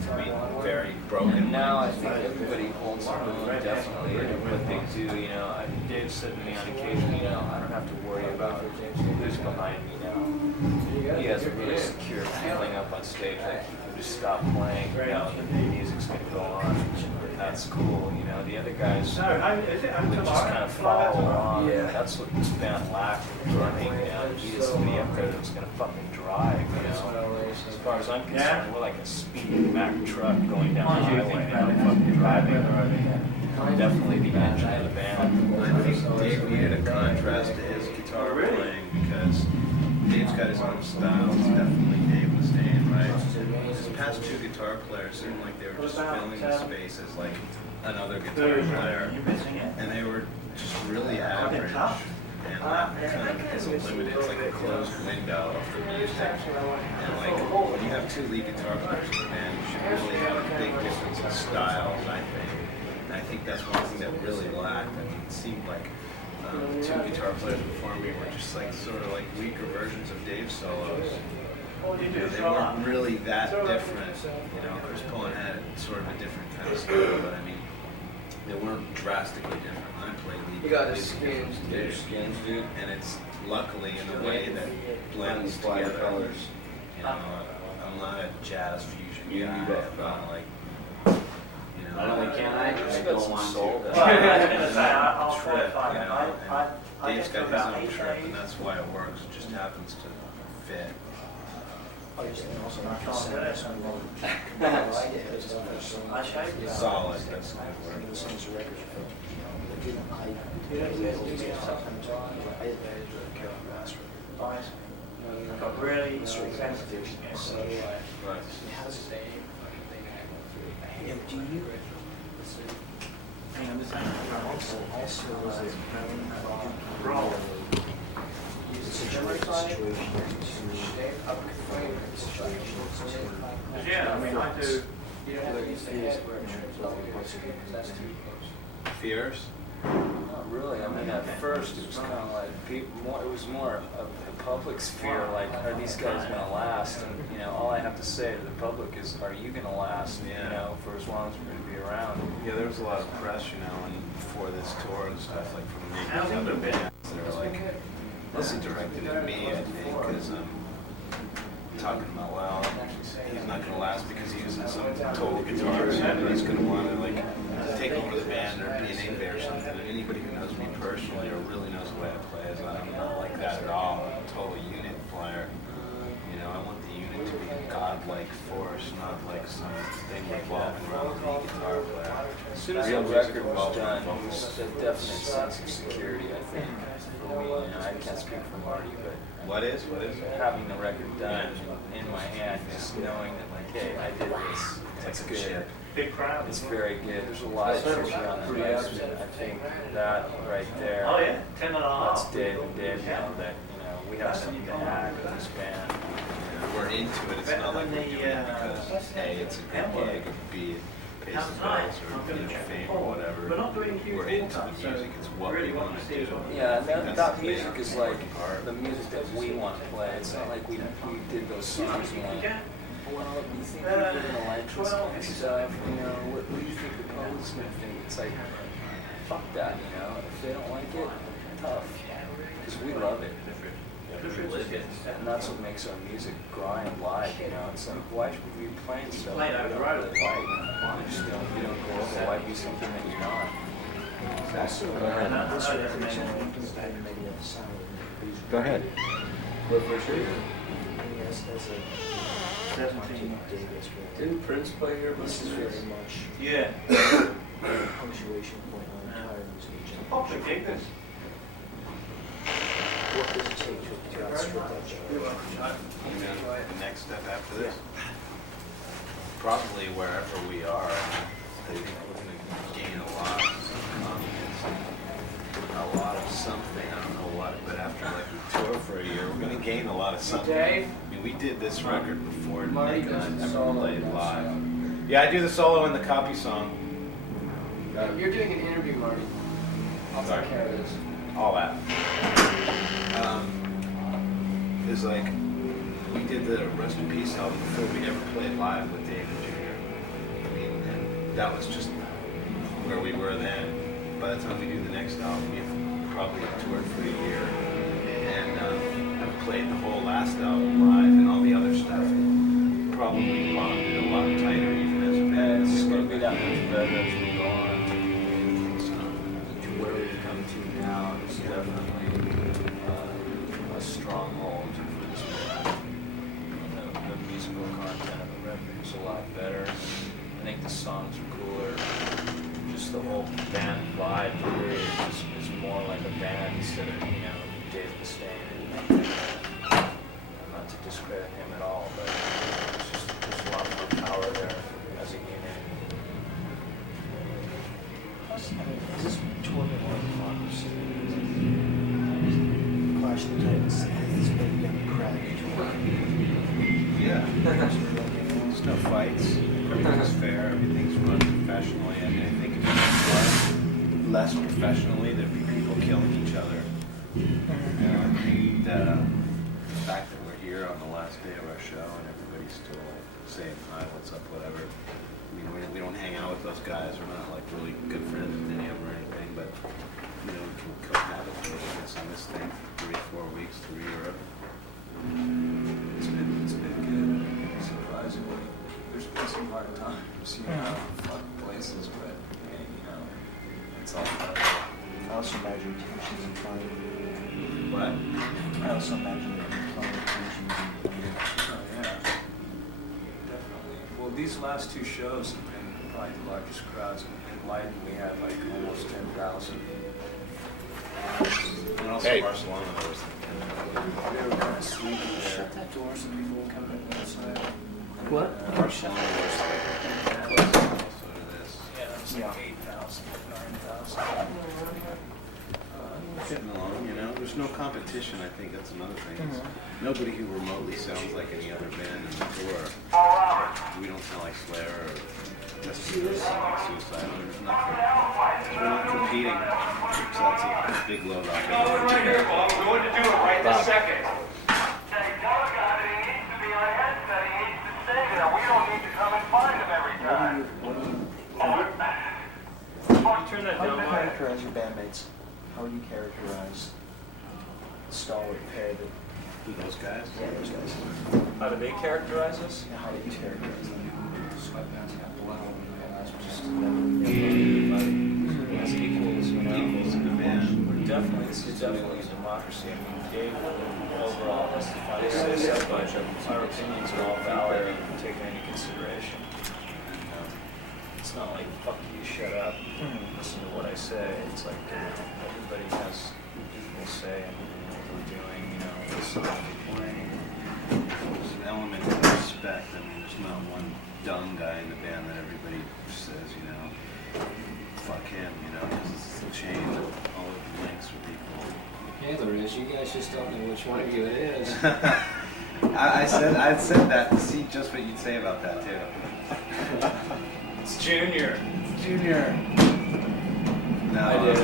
To be very broken. Now I think everybody holds their own, definitely, what they do, you know. Dave said to me on occasion, you know, I don't have to worry about who's behind me now. He has a really secure feeling up on stage, like he can just stop playing, you know, and the music's going to go on. That's cool, you know. The other guys would just kind of follow along. Yeah. That's what this band lacked, running, you know. We needed somebody up there that was going to fucking drive, you know. As far as I'm concerned, we're like a speeding Mack truck going down the highway, not fucking driving. I'm definitely the engine of the band. I think Dave needed a contrast to his guitar playing because Dave's got his own style. It's definitely Dave Mustaine, right? His past two guitar players seemed like they were just filling the space as like another guitar player, and they were just really average. And that kind of is a limited, it's like a closed window of the music. And like, when you have two lead guitar players in the band, you should really have a big difference in styles, I think. And I think that's one thing that really lacked. I mean, it seemed like the two guitar players before me were just like sort of like weaker versions of Dave's solos. You know, they weren't really that different. You know, Chris Pullen had sort of a different kind of style, but I mean, they weren't drastically different. I play lead. You got his skins, dude, and it's luckily in a way that blends together. Colors. You know, I'm not a jazz fusion guy. I'm not like, you know, not only can I just go on soul. Trip, you know, and Dave's got his own trip, and that's why it works. It just happens to fit. Solid, that's a good word. But really sensitive. So, do you? I understand. Also, Yeah, I mean, I do. Fears? Not really. I mean, at first it was kind of like it was more of the public's fear. Like, are these guys going to last? And you know, all I have to say to the public is, are you going to last? You know, for as long as we're going to be around. Yeah, there was a lot of press, you know, and before this tour and stuff, like from the other bands. They were like, this is directed at me, I think, because I'm talking about, well, he's not going to last because he uses some total guitar, and he's going to want to like take over the band or be an A or something. And anybody who knows me personally or really knows the way I play is I'm not like that at all. I'm a total unit player. You know, I want the unit to be a godlike force, not like some thing revolving around the guitar player. As soon as the record was done, it was a definite sense of security, I think, for me. You know, I can't speak for Marty, but What is? having the record done in my hand, just knowing that, like, hey, I did this. It's good. Big crowd. It's very good. There's a lot of energy on the record. I think that right there. Oh yeah, 10 and a half. That's Dave and Dave now that, you know, we have something to add with this band. We're into it. It's not like we're doing it because A, it's a good gig, or B, it pays the bills, or you know, fame or whatever. We're into the music. It's what we want to do. Yeah, that music is like the music that we want to play. It's not like we did those songs and like, well, you think people are going to like this kind of stuff? You know, what do you think the public's going to think? It's like, fuck that, you know? If they don't like it, tough. Because we love it. And that's what makes our music grind live, you know? It's like, why should we be playing stuff that we don't really like? You don't go over, why be something that you're not? Go ahead. Go ahead. Didn't Prince play here? This is very much Yeah. punctuation point on the entire music. Popular gig this. What does it take to strip that job? The next step after this? Probably wherever we are. I think we're going to gain a lot of confidence, a lot of something. I don't know what, but after like we tour for a year, we're going to gain a lot of something. Dave? I mean, we did this record before Megadeth ever played live. Yeah, I do the solo in the copy song. You're doing an interview, Marty. I'll take care of this. All that. Is like, we did the Rest in Peace album before we ever played live with David Jr. I mean, and that was just where we were then. By the time we do the next album, we've probably toured for a year and played the whole last album live and all the other stuff. Probably bonded a lot tighter even as a band. It's going to be that much better as we go on. So, where we've come to now is definitely a stronghold for this band. The musical content of the record is a lot better. I think the songs are cooler. Just the whole band vibe period is more like a band instead of, Dave Mustaine. Not to discredit him at all, but there's a lot more power there as a unit. Plus, is this tour been more democracy? Clash of the Titans has been a crowd tour. Yeah. There's no fights. Everything's fair. Everything's run professionally. I mean, I think if it was run less professionally, there'd be people killing each other. I think the fact that we're here on the last day of our show and everybody's still saying hi, what's up, whatever. I mean, we don't hang out with those guys. We're not like really good friends with any of them or anything, but we can cohabit with us on this thing 3-4 weeks through Europe. It's been good, surprisingly. There's been some hard times, fuck places, but it's all about it. I also imagine tensions and fun. What? I also imagine plenty of tensions and fun. Oh, yeah. Definitely. Well, these last two shows have been probably the largest crowds. In Leiden, we had like almost 10,000. And also Barcelona, there was they were kind of sweet. Shut that door so people will come in outside. What? Barcelona was like Yeah, it was like 8,000, 9,000. Getting along, there's no competition. I think that's another thing. Nobody who remotely sounds like any other band in the tour. We don't sound like Slayer or Suicide. There's nothing. We're not competing. So that's a big load off. Right here, Bob. We're going to do it right this second. We don't need to come and find him every time. Turn that down. How do you characterize your bandmates? How would you characterize the stalwart pair that... Those guys? Yeah, those guys. How do they characterize us? Yeah, how do you characterize them? Sweatbands got blood on them, guys. We're just everybody as equals, Equals in the band. It's definitely a democracy. I mean, Dave overall has to find a bunch of our opinions are all valid and taken into consideration. It's not like, fuck you, shut up, listen to what I say. It's like, everybody has equal say in what we're doing, the song we're playing. There's an element of respect. I mean, there's not one dumb guy in the band that everybody says, fuck him, because it's the chain that all of the links with people. Yeah, there is. You guys just don't know which one of you it is. I said that to see just what you'd say about that, too. It's Junior. No, I did.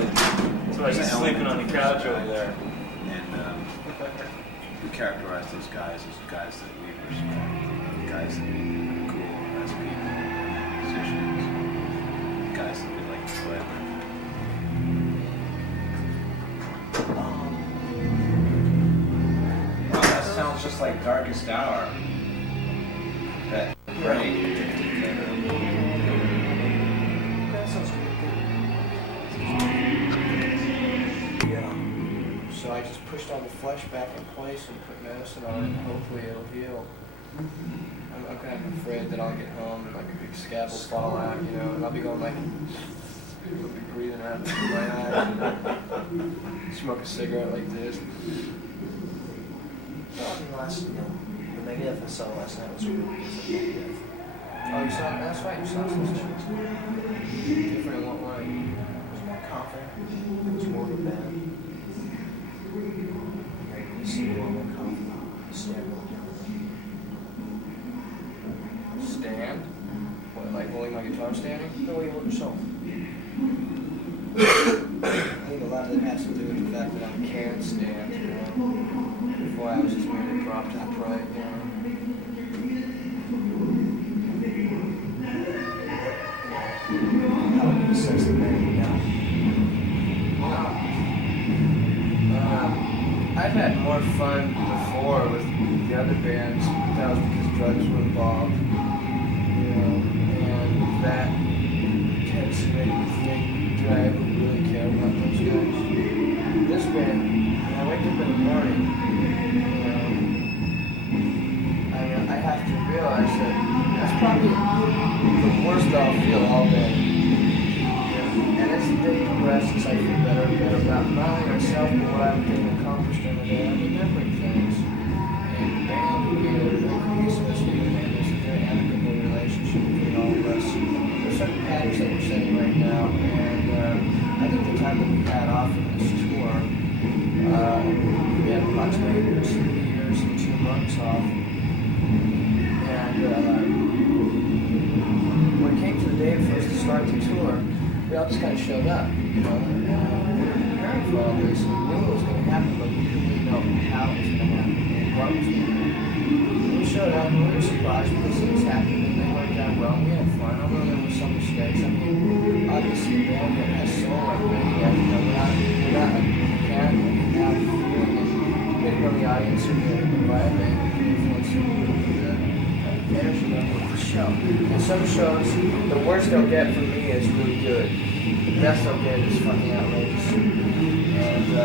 So I was just sleeping on the couch over there. And we characterize those guys as guys that we respect, guys that we think are cool as people, musicians, guys that we like to play with. Wow, that sounds just like Darkest Hour. That break. That sounds good. Yeah. So I just pushed all the flesh back in place and put medicine on it, and hopefully it'll heal. I'm kind of afraid that I'll get home and like a big scab will fall out, and I'll be going like, I'll be breathing out through my eyes, smoke a cigarette like this. Well, the Megadeth I saw last night was really good for Megadeth. Oh, you saw it? That's right, you saw some shit. Different in what way? It was more confident. It was more of a band. You see a lot more confident. Stand more down. Stand? What, like holding my guitar standing? No way you hold yourself. I think a lot of it has to do with the fact that I can't stand, Before I was just merely propped upright, would sense the band now. I've had more fun before with the other bands. That was because drugs were involved, you know, and that tends to make me think, do I ever really care about those guys? This band, when I wake up in the morning, you know, I have to realize that that's probably the worst I'll feel all day. And as the day progresses, I feel better and better about not only myself, but what I'm getting accomplished in the day. I'm remembering things. And the band would be a cohesiveness between the band. There's a very amicable relationship between all of us. There's certain patterns that we're setting right now, and I think the time that we had off of this tour, we had approximately 2 years and 2 months off. And when it came to the day for us to start the tour, we all just kind of showed up, you know, and we were preparing for all this. We knew it was going to happen, but we didn't really know how it was going to happen and what was going to happen. And we showed up and we were surprised because things happened and they worked out well and we had fun, although there were some mistakes. I mean, obviously a band that has soul like Megadeth, you know, we're not like mechanical, we have feeling and getting on the audience or the environment and influencing the energy level of the show. And some shows, the worst they'll get from me is really good. The best they'll get is fucking outrageous. And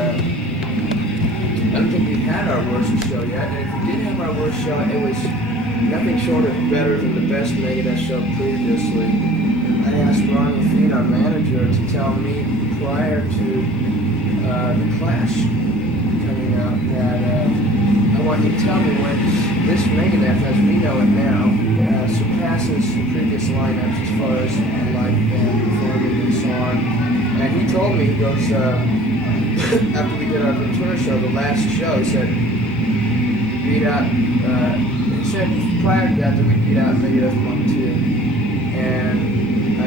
I don't think we've had our worst show yet. And if we did have our worst show, it was nothing short of better than the best Megadeth show previously. I asked Ron Lafine, our manager, to tell me prior to the Clash coming out that I want you to tell me when this Megadeth, as we know it now, surpasses the previous lineups as far as live band performing and so on. And he told me, he goes, after we did our Ventura show, the last show, he said, he said prior to that we beat out Megadeth Pt.1. And I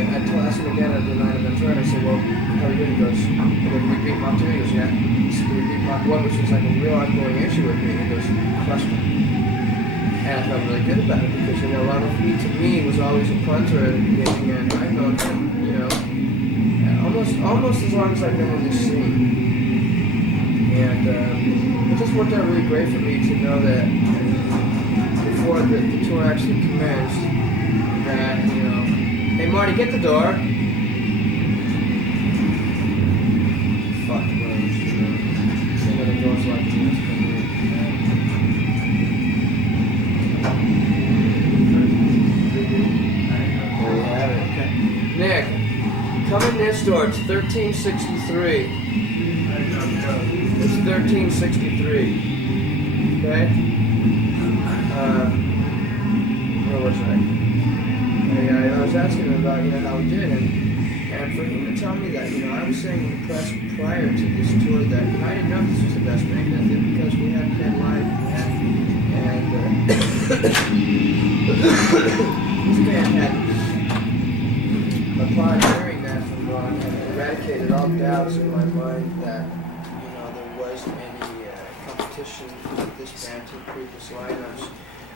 asked him again at the night of Ventura, and I said, well, how are you doing? He goes, did we beat Pt.1? He goes, yeah. He said, we beat Pt.1, which was like a real ongoing issue with me. He goes, crushed me. And I felt really good about it because, you know, Ron Lafine to me was always a punter at the beginning, and I've known him, you know, almost as long as I've been in this scene. And it just worked out really great for me to know that before the tour actually commenced, that, you know, hey Marty, get the door. Fuck Rose, you know. Some of the doors like this. Nick, come in this door. It's 1363. It's 1363. Okay? Where was I? I was asking him about, you know, how we did, and for him to tell me that, you know, I was saying in the press prior to this tour that, you know, I didn't know this was the best Megadeth because we hadn't been live, and this band had, upon hearing that from Ron, eradicated all doubts in my mind that, you know, there was any competition with this band to the previous lineups.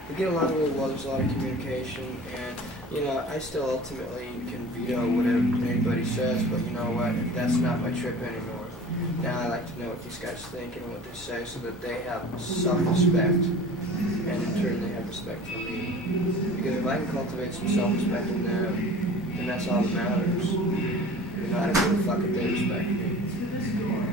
We get along really well, there's a lot of communication, and, you know, I still ultimately can veto whatever anybody says, but you know what, that's not my trip anymore. Now I like to know what these guys think and what they say so that they have self-respect, and in turn they have respect for me. Because if I can cultivate some self-respect in them, then that's all that matters. You know, I don't give a fuck if they respect me,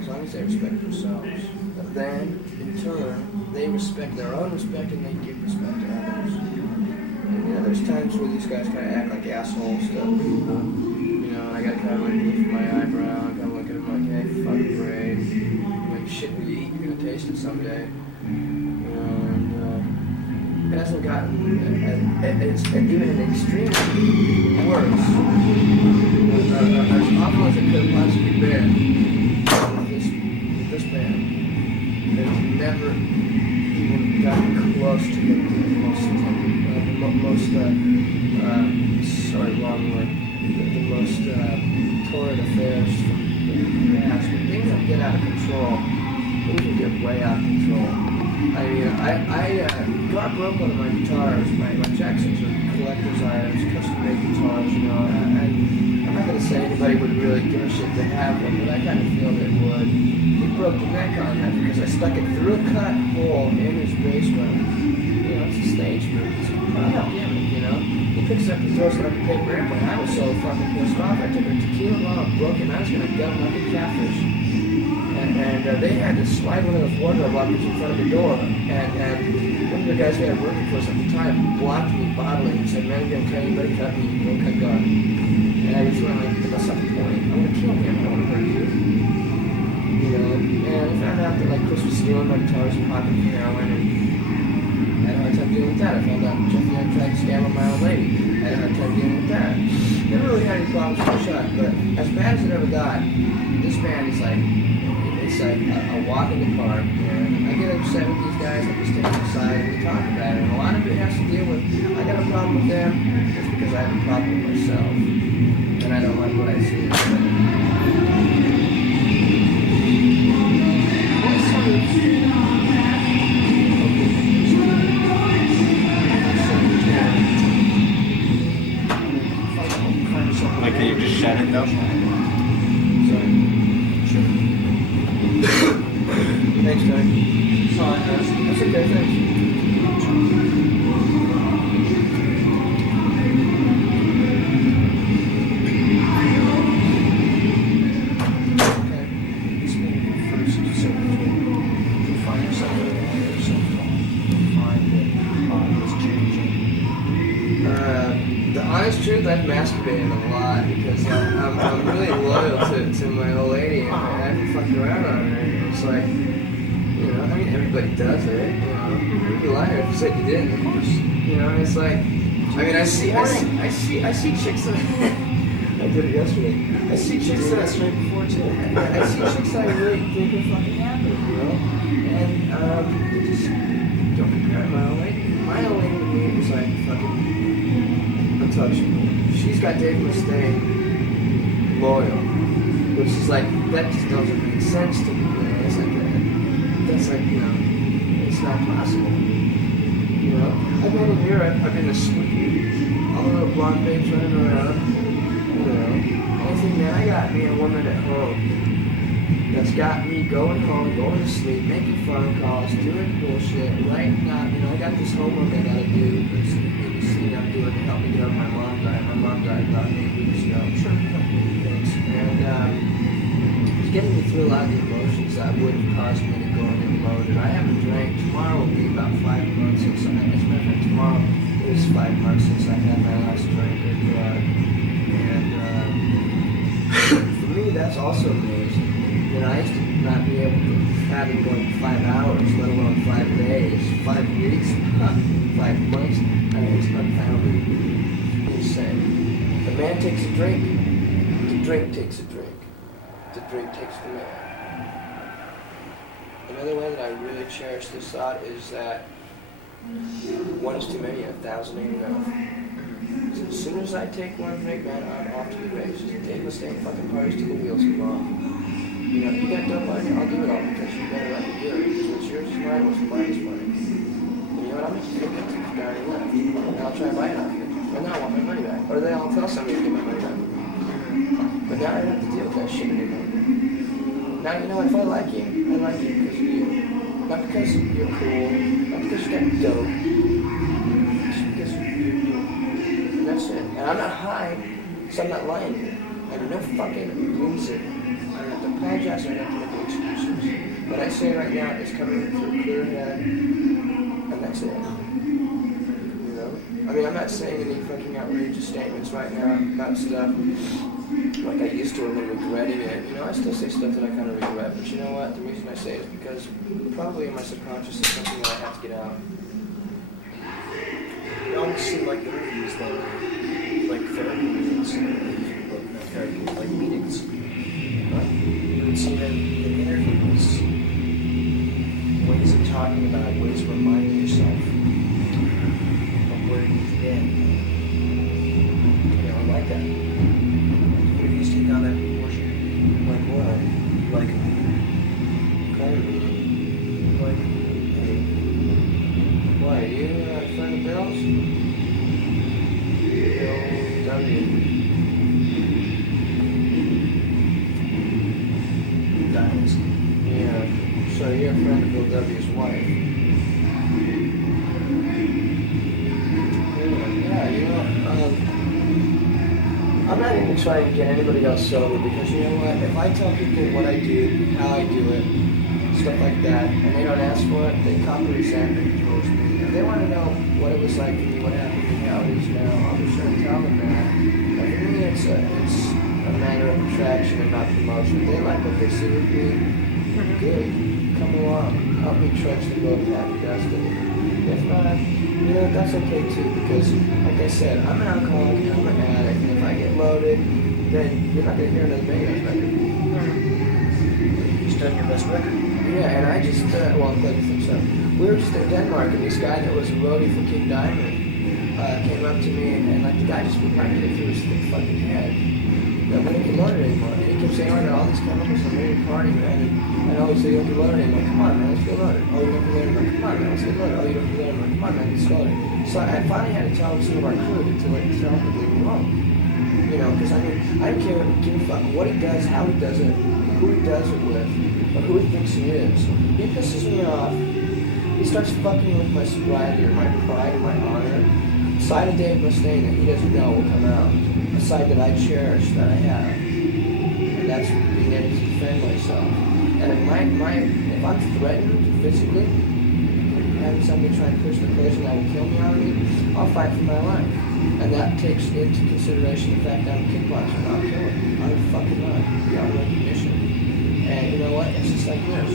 as long as they respect themselves. But then, in turn, they respect their own respect and they give respect to others. And, you know, there's times where these guys kind of act like assholes to people, you know, and I gotta kind of like lift my eyebrow and kind of look at them like, hey, fucking great. Like, shit we eat, you're gonna taste it someday. You know, and it hasn't gotten, it's even extremely worse. As awful as it could have possibly been with this band, it's never even gotten close to the most torrid affairs from the past. When things don't get out of control, things will get way out of control. I mean, God broke one of my guitars. My Jacksons are collector's items, custom-made guitars, you know. And I'm not going to say anybody would really give a shit to have one, but I kind of feel they would. He broke the neck on that because I stuck it through a cut hole in his basement. You know, it's a stage move. It's a gimmick, you know. He picks up and throws it up a paper airplane. I was so fucking pissed off. I took a tequila bottle, broke it, and I was going to gut him like a catfish. And they had to slide one of those wardrobe lockers in front of the door. And one of the guys we had working for us at the time blocked me bodily and said, "Man, you can't anybody cut me, you don't cut God." And I just went like, "That's not the point. I want to kill him. I want to hurt you." You know? And I found out that like Chris was stealing my guitars and popping heroin, and I had a hard time dealing with that. I found out Jeffy had tried to scam on my old lady. I had a hard time dealing with that. Never really had any problems with the shot, but as bad as it ever got, this band is like, it's like a walk in the park, and I get upset with these guys. I just take them aside and we talk about it. And a lot of it has to deal with, I got a problem with them, it's because I have a problem with myself. And I don't like what I see. Like, can you just shut it though? Thanks, Doug. Sorry, guys. That's okay, thanks. Okay. This may be the first surgery. You find yourself in a way or self-talk. You find that body is changing. The honest truth, I've masturbated a lot because I'm really loyal to my old lady, and I haven't fucked around on her. It's like, you know, I mean, everybody does it, you know. You'd be lying if you said you didn't, of course. You know, it's like, I mean, I see chicks that, I did it yesterday. I see chicks that, yesterday before too. I see chicks that I really think are fucking happy, you know. And, they just don't compare to my old lady. My old lady to me is like fucking untouchable. She's got Dave Mustaine loyal, which is like, that just doesn't make sense to me. You know? It's like, that's like, you know, it's not possible. You know, I've been in Europe, I've been to Sweden, all the little blonde babes running around, you know, anything, man, I got me a woman at home that's got me going home, going to sleep, making phone calls, doing bullshit, right now, you know, I got this homework I gotta do, this ABC I'm doing to help me get over my mom died. My mom died about 8 weeks ago. Sure. Thanks. And it's getting me through a lot of the emotions that would have caused me to go into mode. And I haven't drank. Tomorrow will be about 5 months since as a matter of fact, tomorrow is 5 months since I had my last drink or drug. And for me, that's also amazing. You know, I used to not be able to have it going 5 hours, let alone 5 days, 5 weeks, 5 months. I mean, it's unfounded. Insane. The man takes a drink. The drink takes a drink. The drink takes the man. Another way that I really cherish this thought is that one is too many, 1,000 ain't enough. So as soon as I take one drink, man, I'm off to the races. Dave Mustaine fucking parties till the wheels come off. You know, you got dope on you, I'll do it all because you got it right to do it. Because what's yours is mine, what's mine is mine. And you know what, I'm making good business if there ain't left. And I'll try and buy it off you. And then I want my money back. Or then I'll tell somebody to get my money back. But now I don't have to deal with that shit anymore. Now, you know what, if I like you because of you. Not because you're cool, not because you got dope. Just because you're you. And that's it. And I'm not high, so I'm not lying to you. I'm no fucking loser. I don't have to apologize, I don't have to make excuses. What I say right now is coming through a clear head, and that's it. You know? I mean, I'm not saying any fucking outrageous statements right now about stuff like I used to, and then regretting it. You know, I still say stuff that I kind of regret, but you know what? The reason I say it is because probably in my subconscious it's something that I have to get out. It almost seemed like interviews that were like therapy meetings, like meetings. You would see them in interviews, ways of talking about it, ways of reminding yourself of where you've been. You know, I like that. Interviews take on that proportion. Like what? Like a meeting. Kind of meeting. Like Royce. Yeah. So you're a friend of Bill W.'s wife. Yeah, you know, I'm not even trying to get anybody else sober because you know what? If I tell people what I do, how I do it, stuff like that, and they don't ask for it, they copy resentment towards me. If they want to know what it was like for me, what happened to me, how it is now, I'll be sure to tell them that. But for me, it's a matter of attraction and not promotion. If they like what they see with me, good. Come along. Help me trudge the road to happy destiny. If not, you know, that's okay too, because, like I said, I'm an alcoholic and I'm an addict, and if I get loaded, then you're not going to hear another Megadeth record. You just done your best record. Yeah, and I just, well, I'm glad you think so. We were just in Denmark, and this guy that was a roadie for King Diamond came up to me, and like the guy just reminded it through his thick fucking head that we don't get loaded anymore. And he kept saying, oh, I got all these chemicals, I'm ready to party, man. And I always say, you don't get loaded anymore. Come on, man, let's get loaded. Oh, you don't get loaded anymore. Come on, man, let's get loaded. Oh, you don't get loaded anymore. Come on, man, let's get loaded. So I finally had to tell some of our crew to like tell him to leave him alone. You know, because I mean, I don't care, give a fuck what he does, how he does it, who he does it with, or who he thinks he is. He pisses me off. He starts fucking with my sobriety or my pride and my honor. A side of Dave Mustaine that he doesn't know will come out. A side that I cherish, that I have. And that's being able to defend myself. And if I'm threatened physically, having somebody try and push the poison that will kill me out of me, I'll fight for my life. And that takes into consideration the fact that I'm a kickboxer, not a killer. I'm fucking not. Beyond recognition. And you know what? It's just like this.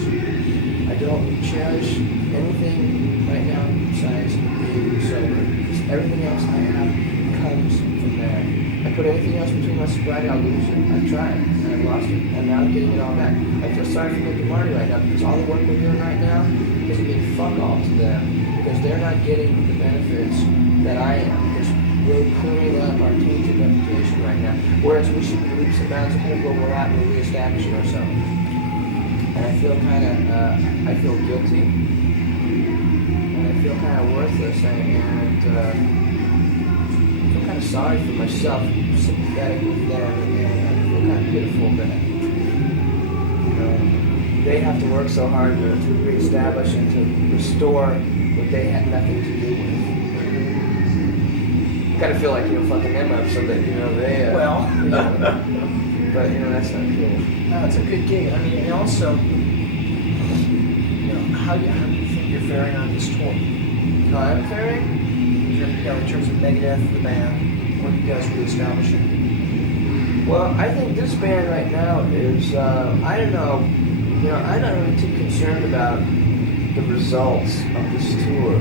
I don't cherish anything right now besides being sober. Everything else I have comes from there. I put anything else between my sobriety, I'll lose it. I've tried, and I've lost it, and now I'm getting it all back. I feel sorry for Nick and Marty right now because all the work we're doing right now doesn't mean fuck all to them because they're not getting the benefits that I am. Because we're clearing up our tainted reputation right now, whereas we should be leaps and bounds ahead of where we're at and we're reestablishing ourselves. And I feel I feel guilty, and I feel kind of worthless, and I feel kind of sorry for myself, sympathetic with them, and I feel kind of pitiful that, you know, they have to work so hard to reestablish and to restore what they had nothing to do with. I kind of feel like, you know, fucking them up so that, you know, they, well, you know, but, you know, that's not cool. No, it's a good gig. I mean, and also, you know, how do you think you're faring on this tour? How I'm faring? You know, in terms of Megadeth, the band, what are you guys reestablishing? Well, I think this band right now is, I don't know, you know, I'm not really too concerned about the results of this tour.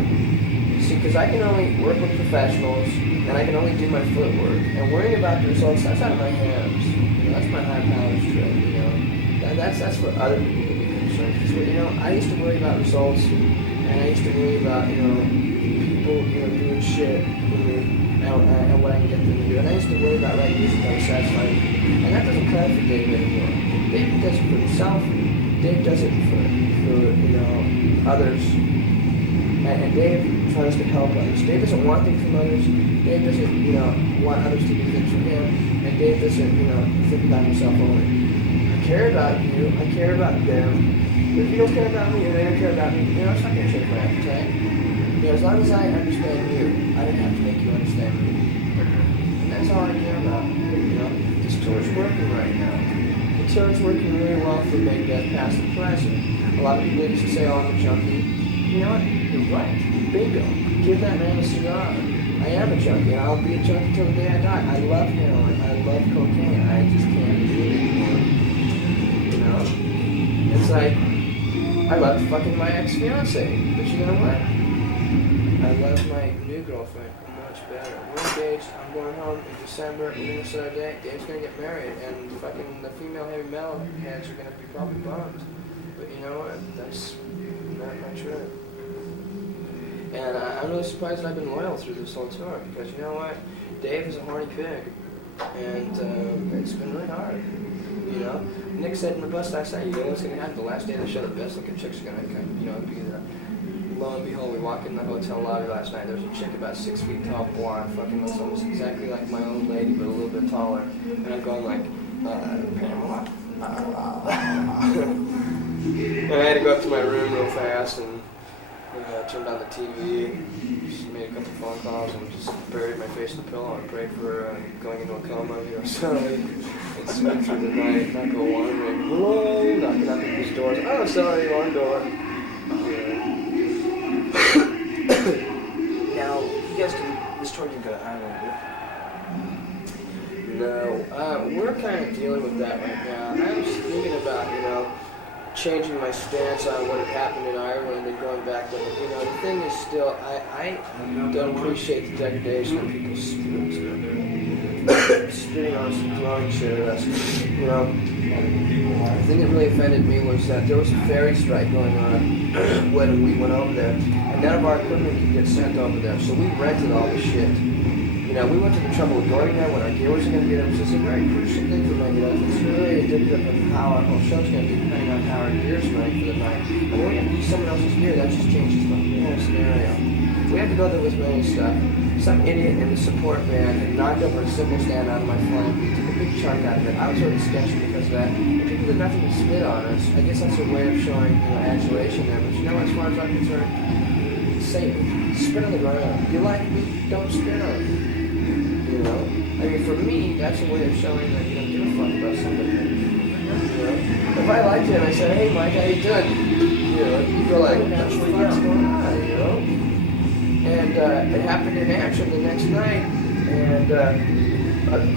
See, because I can only work with professionals, and I can only do my footwork. And worrying about the results, that's out of my hands. You know, that's my high powers trip, you know. That's for other people to be concerned. Because, you know, I used to worry about results, and I used to worry about, you know, people, you know, doing shit for me, and what I can get them to do. And I used to worry about writing music that was satisfying. And that doesn't count for Dave anymore. Dave does it for himself. Dave does it for you know, others. And Dave tries to help others. Dave doesn't want things from others. Dave doesn't, you know, want others to do things for him. And Dave doesn't, you know, think about himself only. I care about you. I care about them. But if you don't care about me or they don't care about me, you know, it's not going to change my appetite. You know, as long as I understand you, I don't have to make you understand me. And that's all I care about. You know, this tour's working right now. The tour's working really well for Megadeth past and present. A lot of people used to say, oh, I'm a junkie. You know what? You're right. Bingo. Give that man a cigar. I am a junkie, and I'll be a junkie till the day I die. I love heroin. I love cocaine. I just can't do it anymore. You know? It's like, I love fucking my ex-fiancée, but you know what? I love my new girlfriend much better. We're engaged. I'm going home in December. We're going to set a date. Dave's going to get married, and fucking the female heavy metal heads are going to be probably bummed. But you know what? That's not my trip. And I'm really surprised that I've been loyal through this whole tour, because you know what? Dave is a horny pig, and it's been really hard. You know, Nick said in the bus last night, you know what's going to happen? The last day of the show, the best looking chicks are going to, you know, be there. Lo and behold, we walk in the hotel lobby last night. There's a chick about 6 feet tall, blonde, fucking looks almost exactly like my own lady, but a little bit taller. And I'm going like, Pamela, And I had to go up to my room real fast and turned on the TV, just made a couple phone calls and just buried my face in the pillow and prayed for going into a coma, so I sleep through the night, not go wandering, hello, knocking on people's doors, oh, sorry, wrong door. Now, you guys this tour didn't go to Ireland, did No, we're kind of dealing with that right now. I was thinking about, changing my stance on what had happened in Ireland and going back to, the thing is still, I don't appreciate the degradation of people's spirits. Spitting on us and throwing shit at us. The thing that really offended me was that there was a ferry strike going on when we went over there, and none of our equipment could get sent over there, so we rented all the shit. We went to the trouble of going there when our gear was going to get up. It's a very crucial thing for Megadeth. It's really indicative of how our whole show's going to be, depending on how our gear's running for the night. And when we have to use someone else's gear, that just changes the whole scenario. We had to go there with many stuff. Some idiot in the support band had knocked over a cymbal stand out of my flank. He took a big chunk out of it. I was already sketchy because of that. And people did nothing to spit on us. I guess that's a way of showing adulation there. But as far as I'm concerned, say it. Spit on the ground. You like me? Don't spit on me. For me, that's a way of showing that you don't give a fuck about somebody. If I liked him, I said, hey Mike, how you doing? You'd go like, what the fuck's going on, And it happened in Antrim the next night, and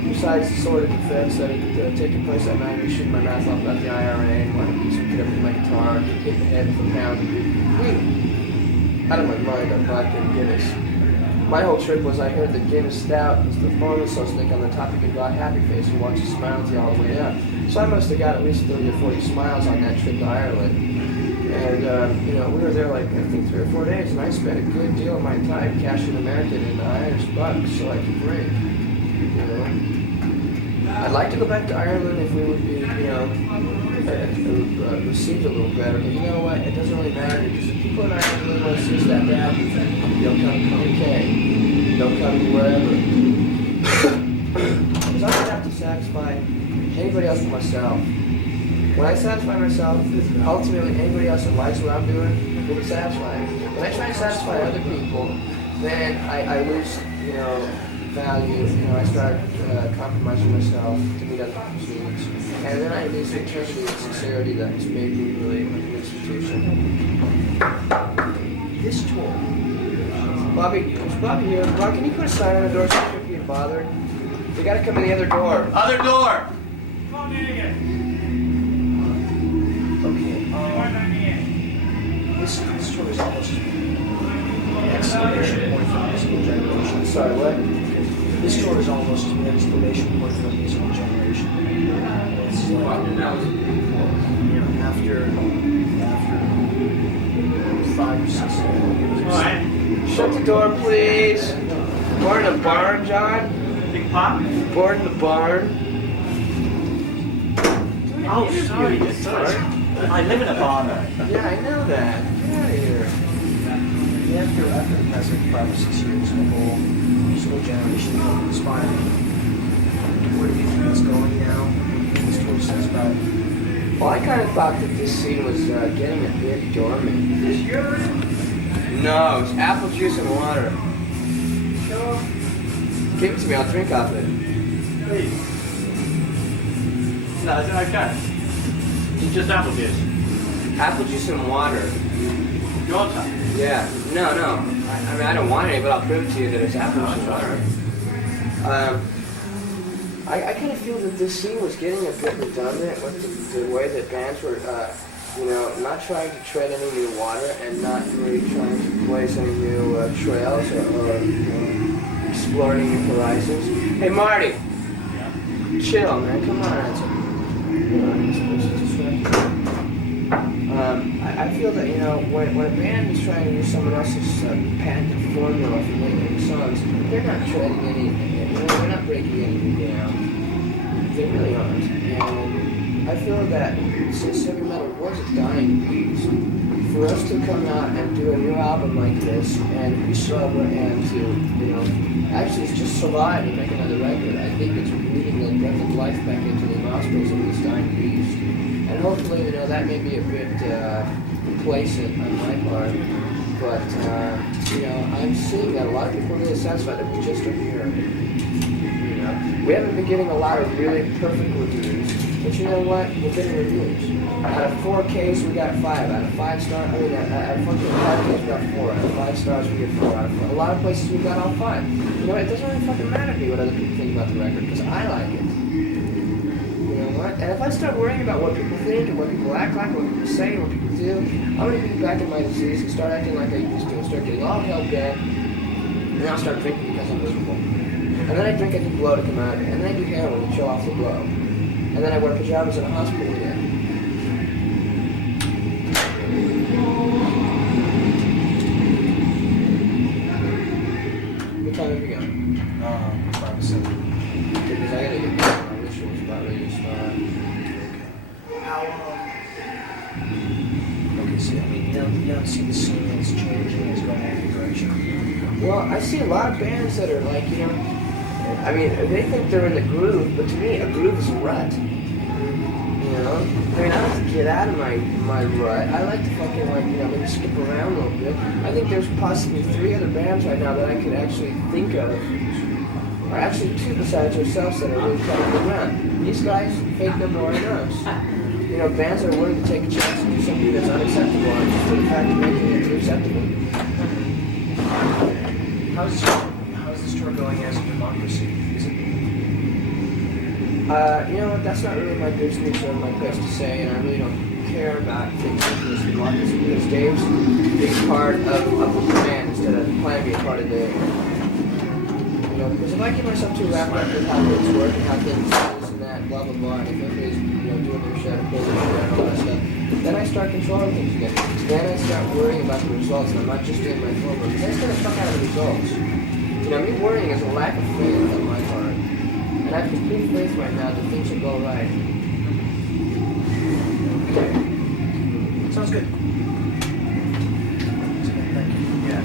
besides the sort of defense that had taken place that night, we shooting my mouth off about the IRA and wanted to pick up my guitar, hit the head with a pound, out of my mind on vodka and Guinness. My whole trip was I heard that Guinness Stout was the bonus so thick on the top you could draw a happy face and watch you smile with you all the way down. So I must have got at least 30 or 40 smiles on that trip to Ireland. And, we were there like, I think 3 or 4 days, and I spent a good deal of my time cashing American and Irish bucks so I could drink. I'd like to go back to Ireland if we would be, received a little better, but you know what? It doesn't really matter because if people in Ireland really want to see us that bad, they'll come to the UK. They'll come to wherever. Because I don't have to satisfy anybody else but myself. When I satisfy myself, ultimately anybody else that likes what I'm doing will be satisfied. When I try to satisfy other people, then I lose, value. I start compromising myself to meet other people's needs. And then I lose the integrity and sincerity that has made me really an institution. This tour. Bobby, is Bobby here? Rob, can you put a sign on the door so people being bothered? They gotta come in the other door. Other door! Come on in again. This tour is almost an exclamation point for musical generation. Sorry, what? This tour is almost an exclamation point for musical generation. It's like, after 5 or 6 years. Alright. Shut the door, please. Born in the barn, John? Big pop? Born in the barn. Oh, sorry. I live in a barn. Yeah, I know that. Get out of here. After the past 5 or 6 years, the whole musical generation inspired. Where do you think it's going now? This tour says about. Well, I kind of thought that this scene was getting a bit dormant. Is this yours? No, it's apple juice and water. Sure. Give it to me, I'll drink off it. Please. No, is it okay? It's just apple juice. Apple juice and water. You want some? Yeah. No. I don't want any, but I'll prove to you that it's apple juice and water. I kind of feel that this scene was getting a bit redundant with the way that bands were, not trying to tread any new water and not really trying to blaze any new trails or exploring new horizons. Hey, Marty! Yeah. Chill, man. Come on. I feel that, when a band is trying to use someone else's patented formula for making songs, they're not treading any, they're not breaking any new ground. They really aren't. And I feel that since heavy metal was a dying beast, for us to come out and do a new album like this and be sober and to, you know, actually just survive and make another record, I think it's breathing the breath of life back into the nostrils of this dying beast. And hopefully, you know, that may be a bit complacent on my part, but, you know, I'm seeing that a lot of people are really satisfied that we just are here. You know, we haven't been getting a lot of really perfect reviews, but you know what? We're getting reviews. Out of 4 Ks, we got 5. Out of 5 stars, I mean, out of 5 Ks, we got 4. Out of 5 stars, we get 4. Out of a lot of places, we got all 5. You know, it doesn't really fucking matter to me what other people think about the record, because I like it. You know what? And if I start worrying about what people think and what people act like, what people say, and what people do, I'm going to be back in my disease and start acting like I used to and start getting all hell bent, and then I'll start drinking because I'm miserable. And then I drink a new blow to come out of it, and then I do heroin to chill off the blow. And then I wear pajamas in a hospital again. What time have you got? 5 to 7. Because I gotta get back. My ritual's about ready to start. How okay, so I mean, you don't see the scene as changing, as going in a direction? Well, I see a lot of bands that are like, you know, I mean, they think they're in the groove, but to me, a groove is a rut. You know? I mean, I like to get out of my rut. I like to fucking, like, you know, maybe skip around a little bit. I think there's possibly 3 other bands right now that I could actually think of, or actually 2 besides ourselves that are really kind of around. These guys, fake number 1 us. You know, bands that are willing to take a chance and do something that's unacceptable, and just for the fact of making it acceptable. How's this tour going as a democracy? Is it? You know what, that's not really my business or my place to say, and I really don't care about things like this democracy, because Dave's a big part of the plan instead of the plan being part of Dave. You know, because if I get myself too wrapped up with how things work and how things this and that, blah blah blah, and if everybody's, you know, doing their shit, pulling their shit and all that stuff, then I start controlling things again. Then I start worrying about the results, and I'm not just doing my form, because I start to fuck out of the results. You know, me worrying is a lack of faith on my part. And I have complete faith right now that things will go right. Okay. Sounds good. Thank you. Yeah.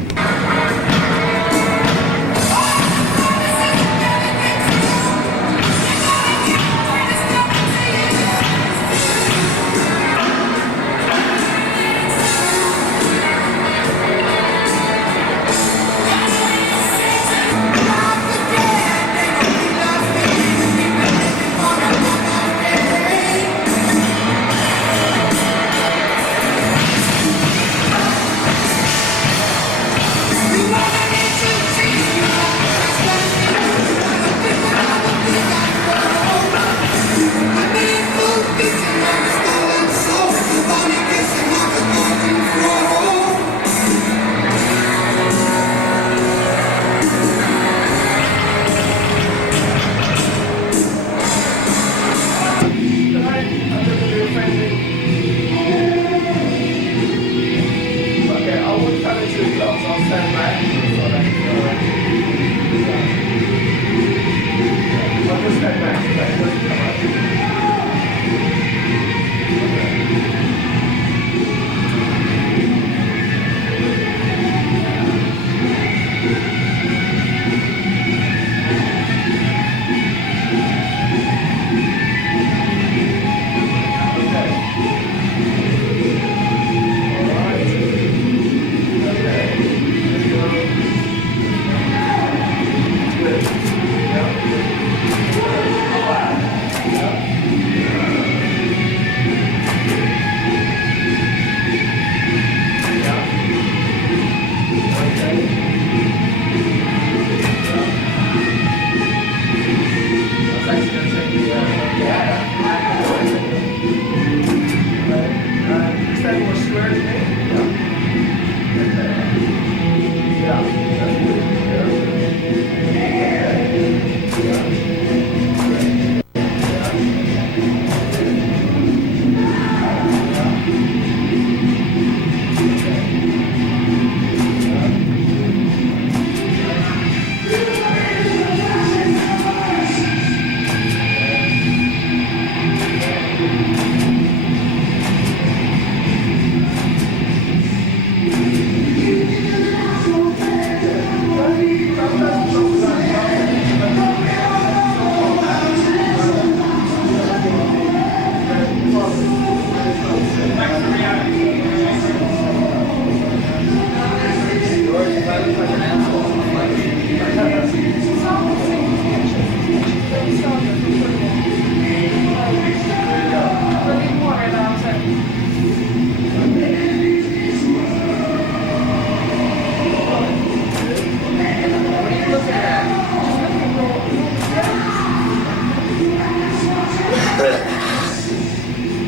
rhythm.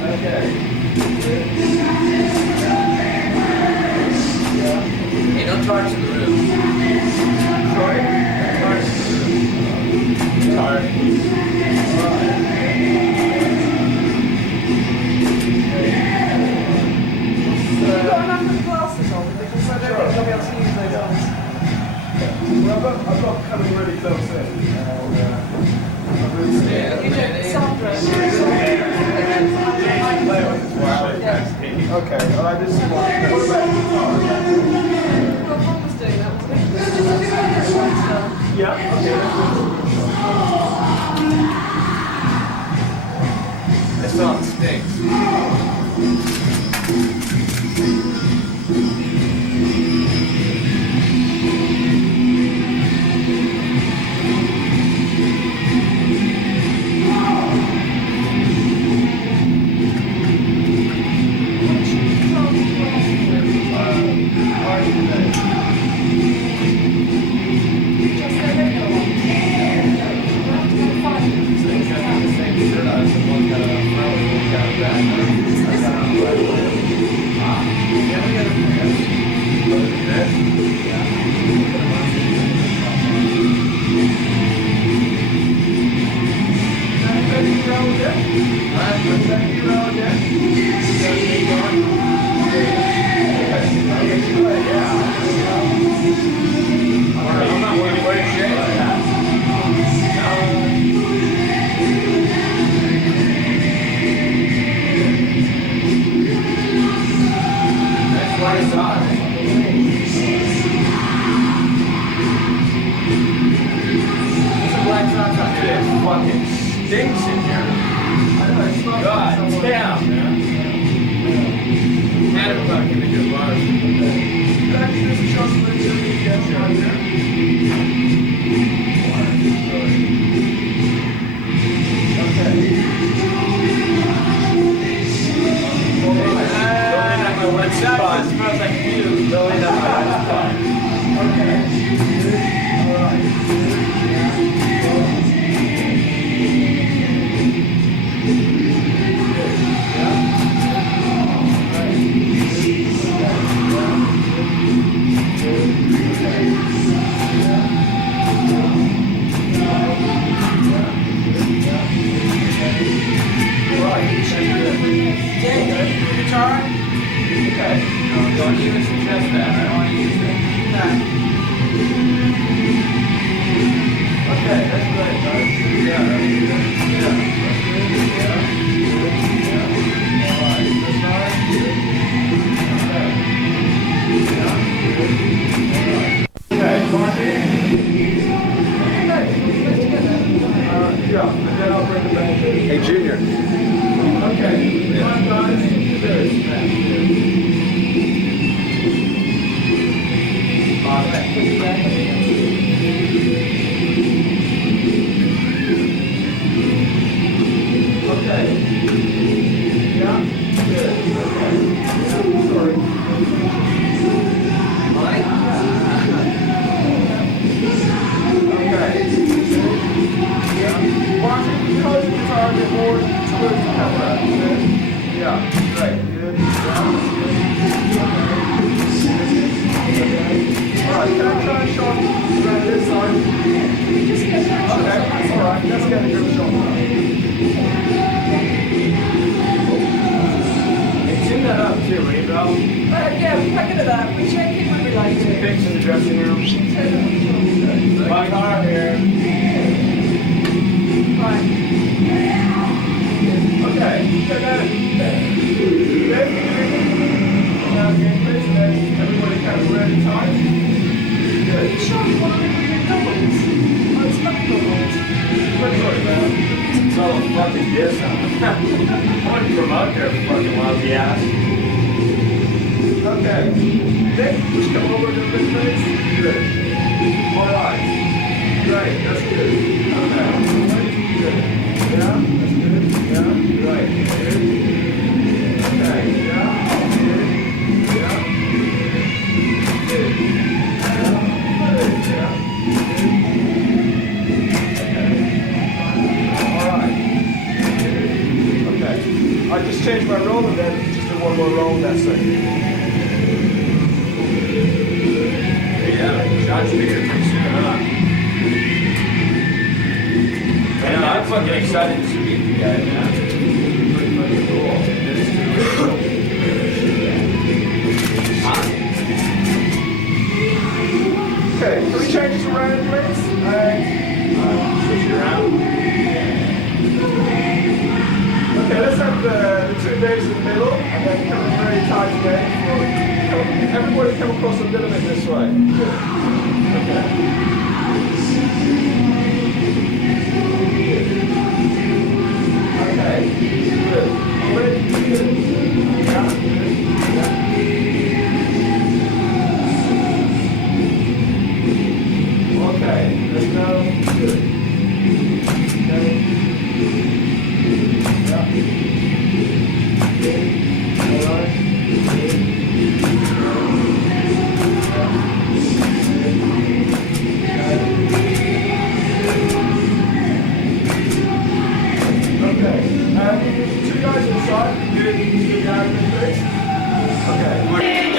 Okay. Hey, don't torch the room. Troy? Guitar. You've got enough of the glasses on because I don't think I'll be able to use those ones. Well, I've got coming really close in. Okay, well, I just what about guitar? Yeah, okay. This song stinks. Fucking stinks in here. God damn, man. Man, it's not gonna get worse. It smells like you. Don't end up my wet spot. Okay. All right. Guitar? Okay. Don't even suggest that. I don't want to use it. Okay, that's great, guys. Yeah, that's good. Yeah, that's good. Yeah. All right. That's nice. Good. Okay. Yeah. Good. All right. Okay, Marty. Yeah, and then I'll bring the band in. Hey, Junior. Okay. Come on, guys. Do this. Okay. Yeah? Good. Okay. Yeah, sorry. Mike? Okay. Yeah. Watch it because the guitar a bit more towards the camera. Okay? Yeah. Right. Good. Yeah. Good. Okay. Alright, can I try and shot around this side? Okay. Alright, let's get a good shot. Tune that up too, will you, Bill? Yeah, we're quite good at that. We check in when we like to. Fix in the dressing room. My car here. Fine. Okay. Now again, please. Everybody kind of ready tight. Good. Sure, you want to make it doubles? Oh, it's not doubles. Pretty good, man. It's all a fucking diss on. I wouldn't promote their fucking lousy ass. Okay. Nick, just come over to the face. Good. All right. Great. That's good. Okay. Good. Yeah. That's good. Yeah. Right. Good. Okay. Yeah. Good. Yeah. Good. Yeah. Good. Yeah. Good. Okay. All right. Good. I just changed my roll and then just do one more roll. That's it. Yeah, John's be here pretty soon, huh? Man, I'm fucking excited to meet you guys, man. Pretty fucking cool. Okay, can we change this around, please? Switch it around. Okay, let's have the two days in the middle, and then come very tight again. Everybody come across a little bit this way. Good. Okay. Okay, good. Already good. Yeah, good. Yeah. Okay, let's go. Good. Okay. Yeah. Good. All right. Good. Okay. Two guys inside. Good. Good. Okay.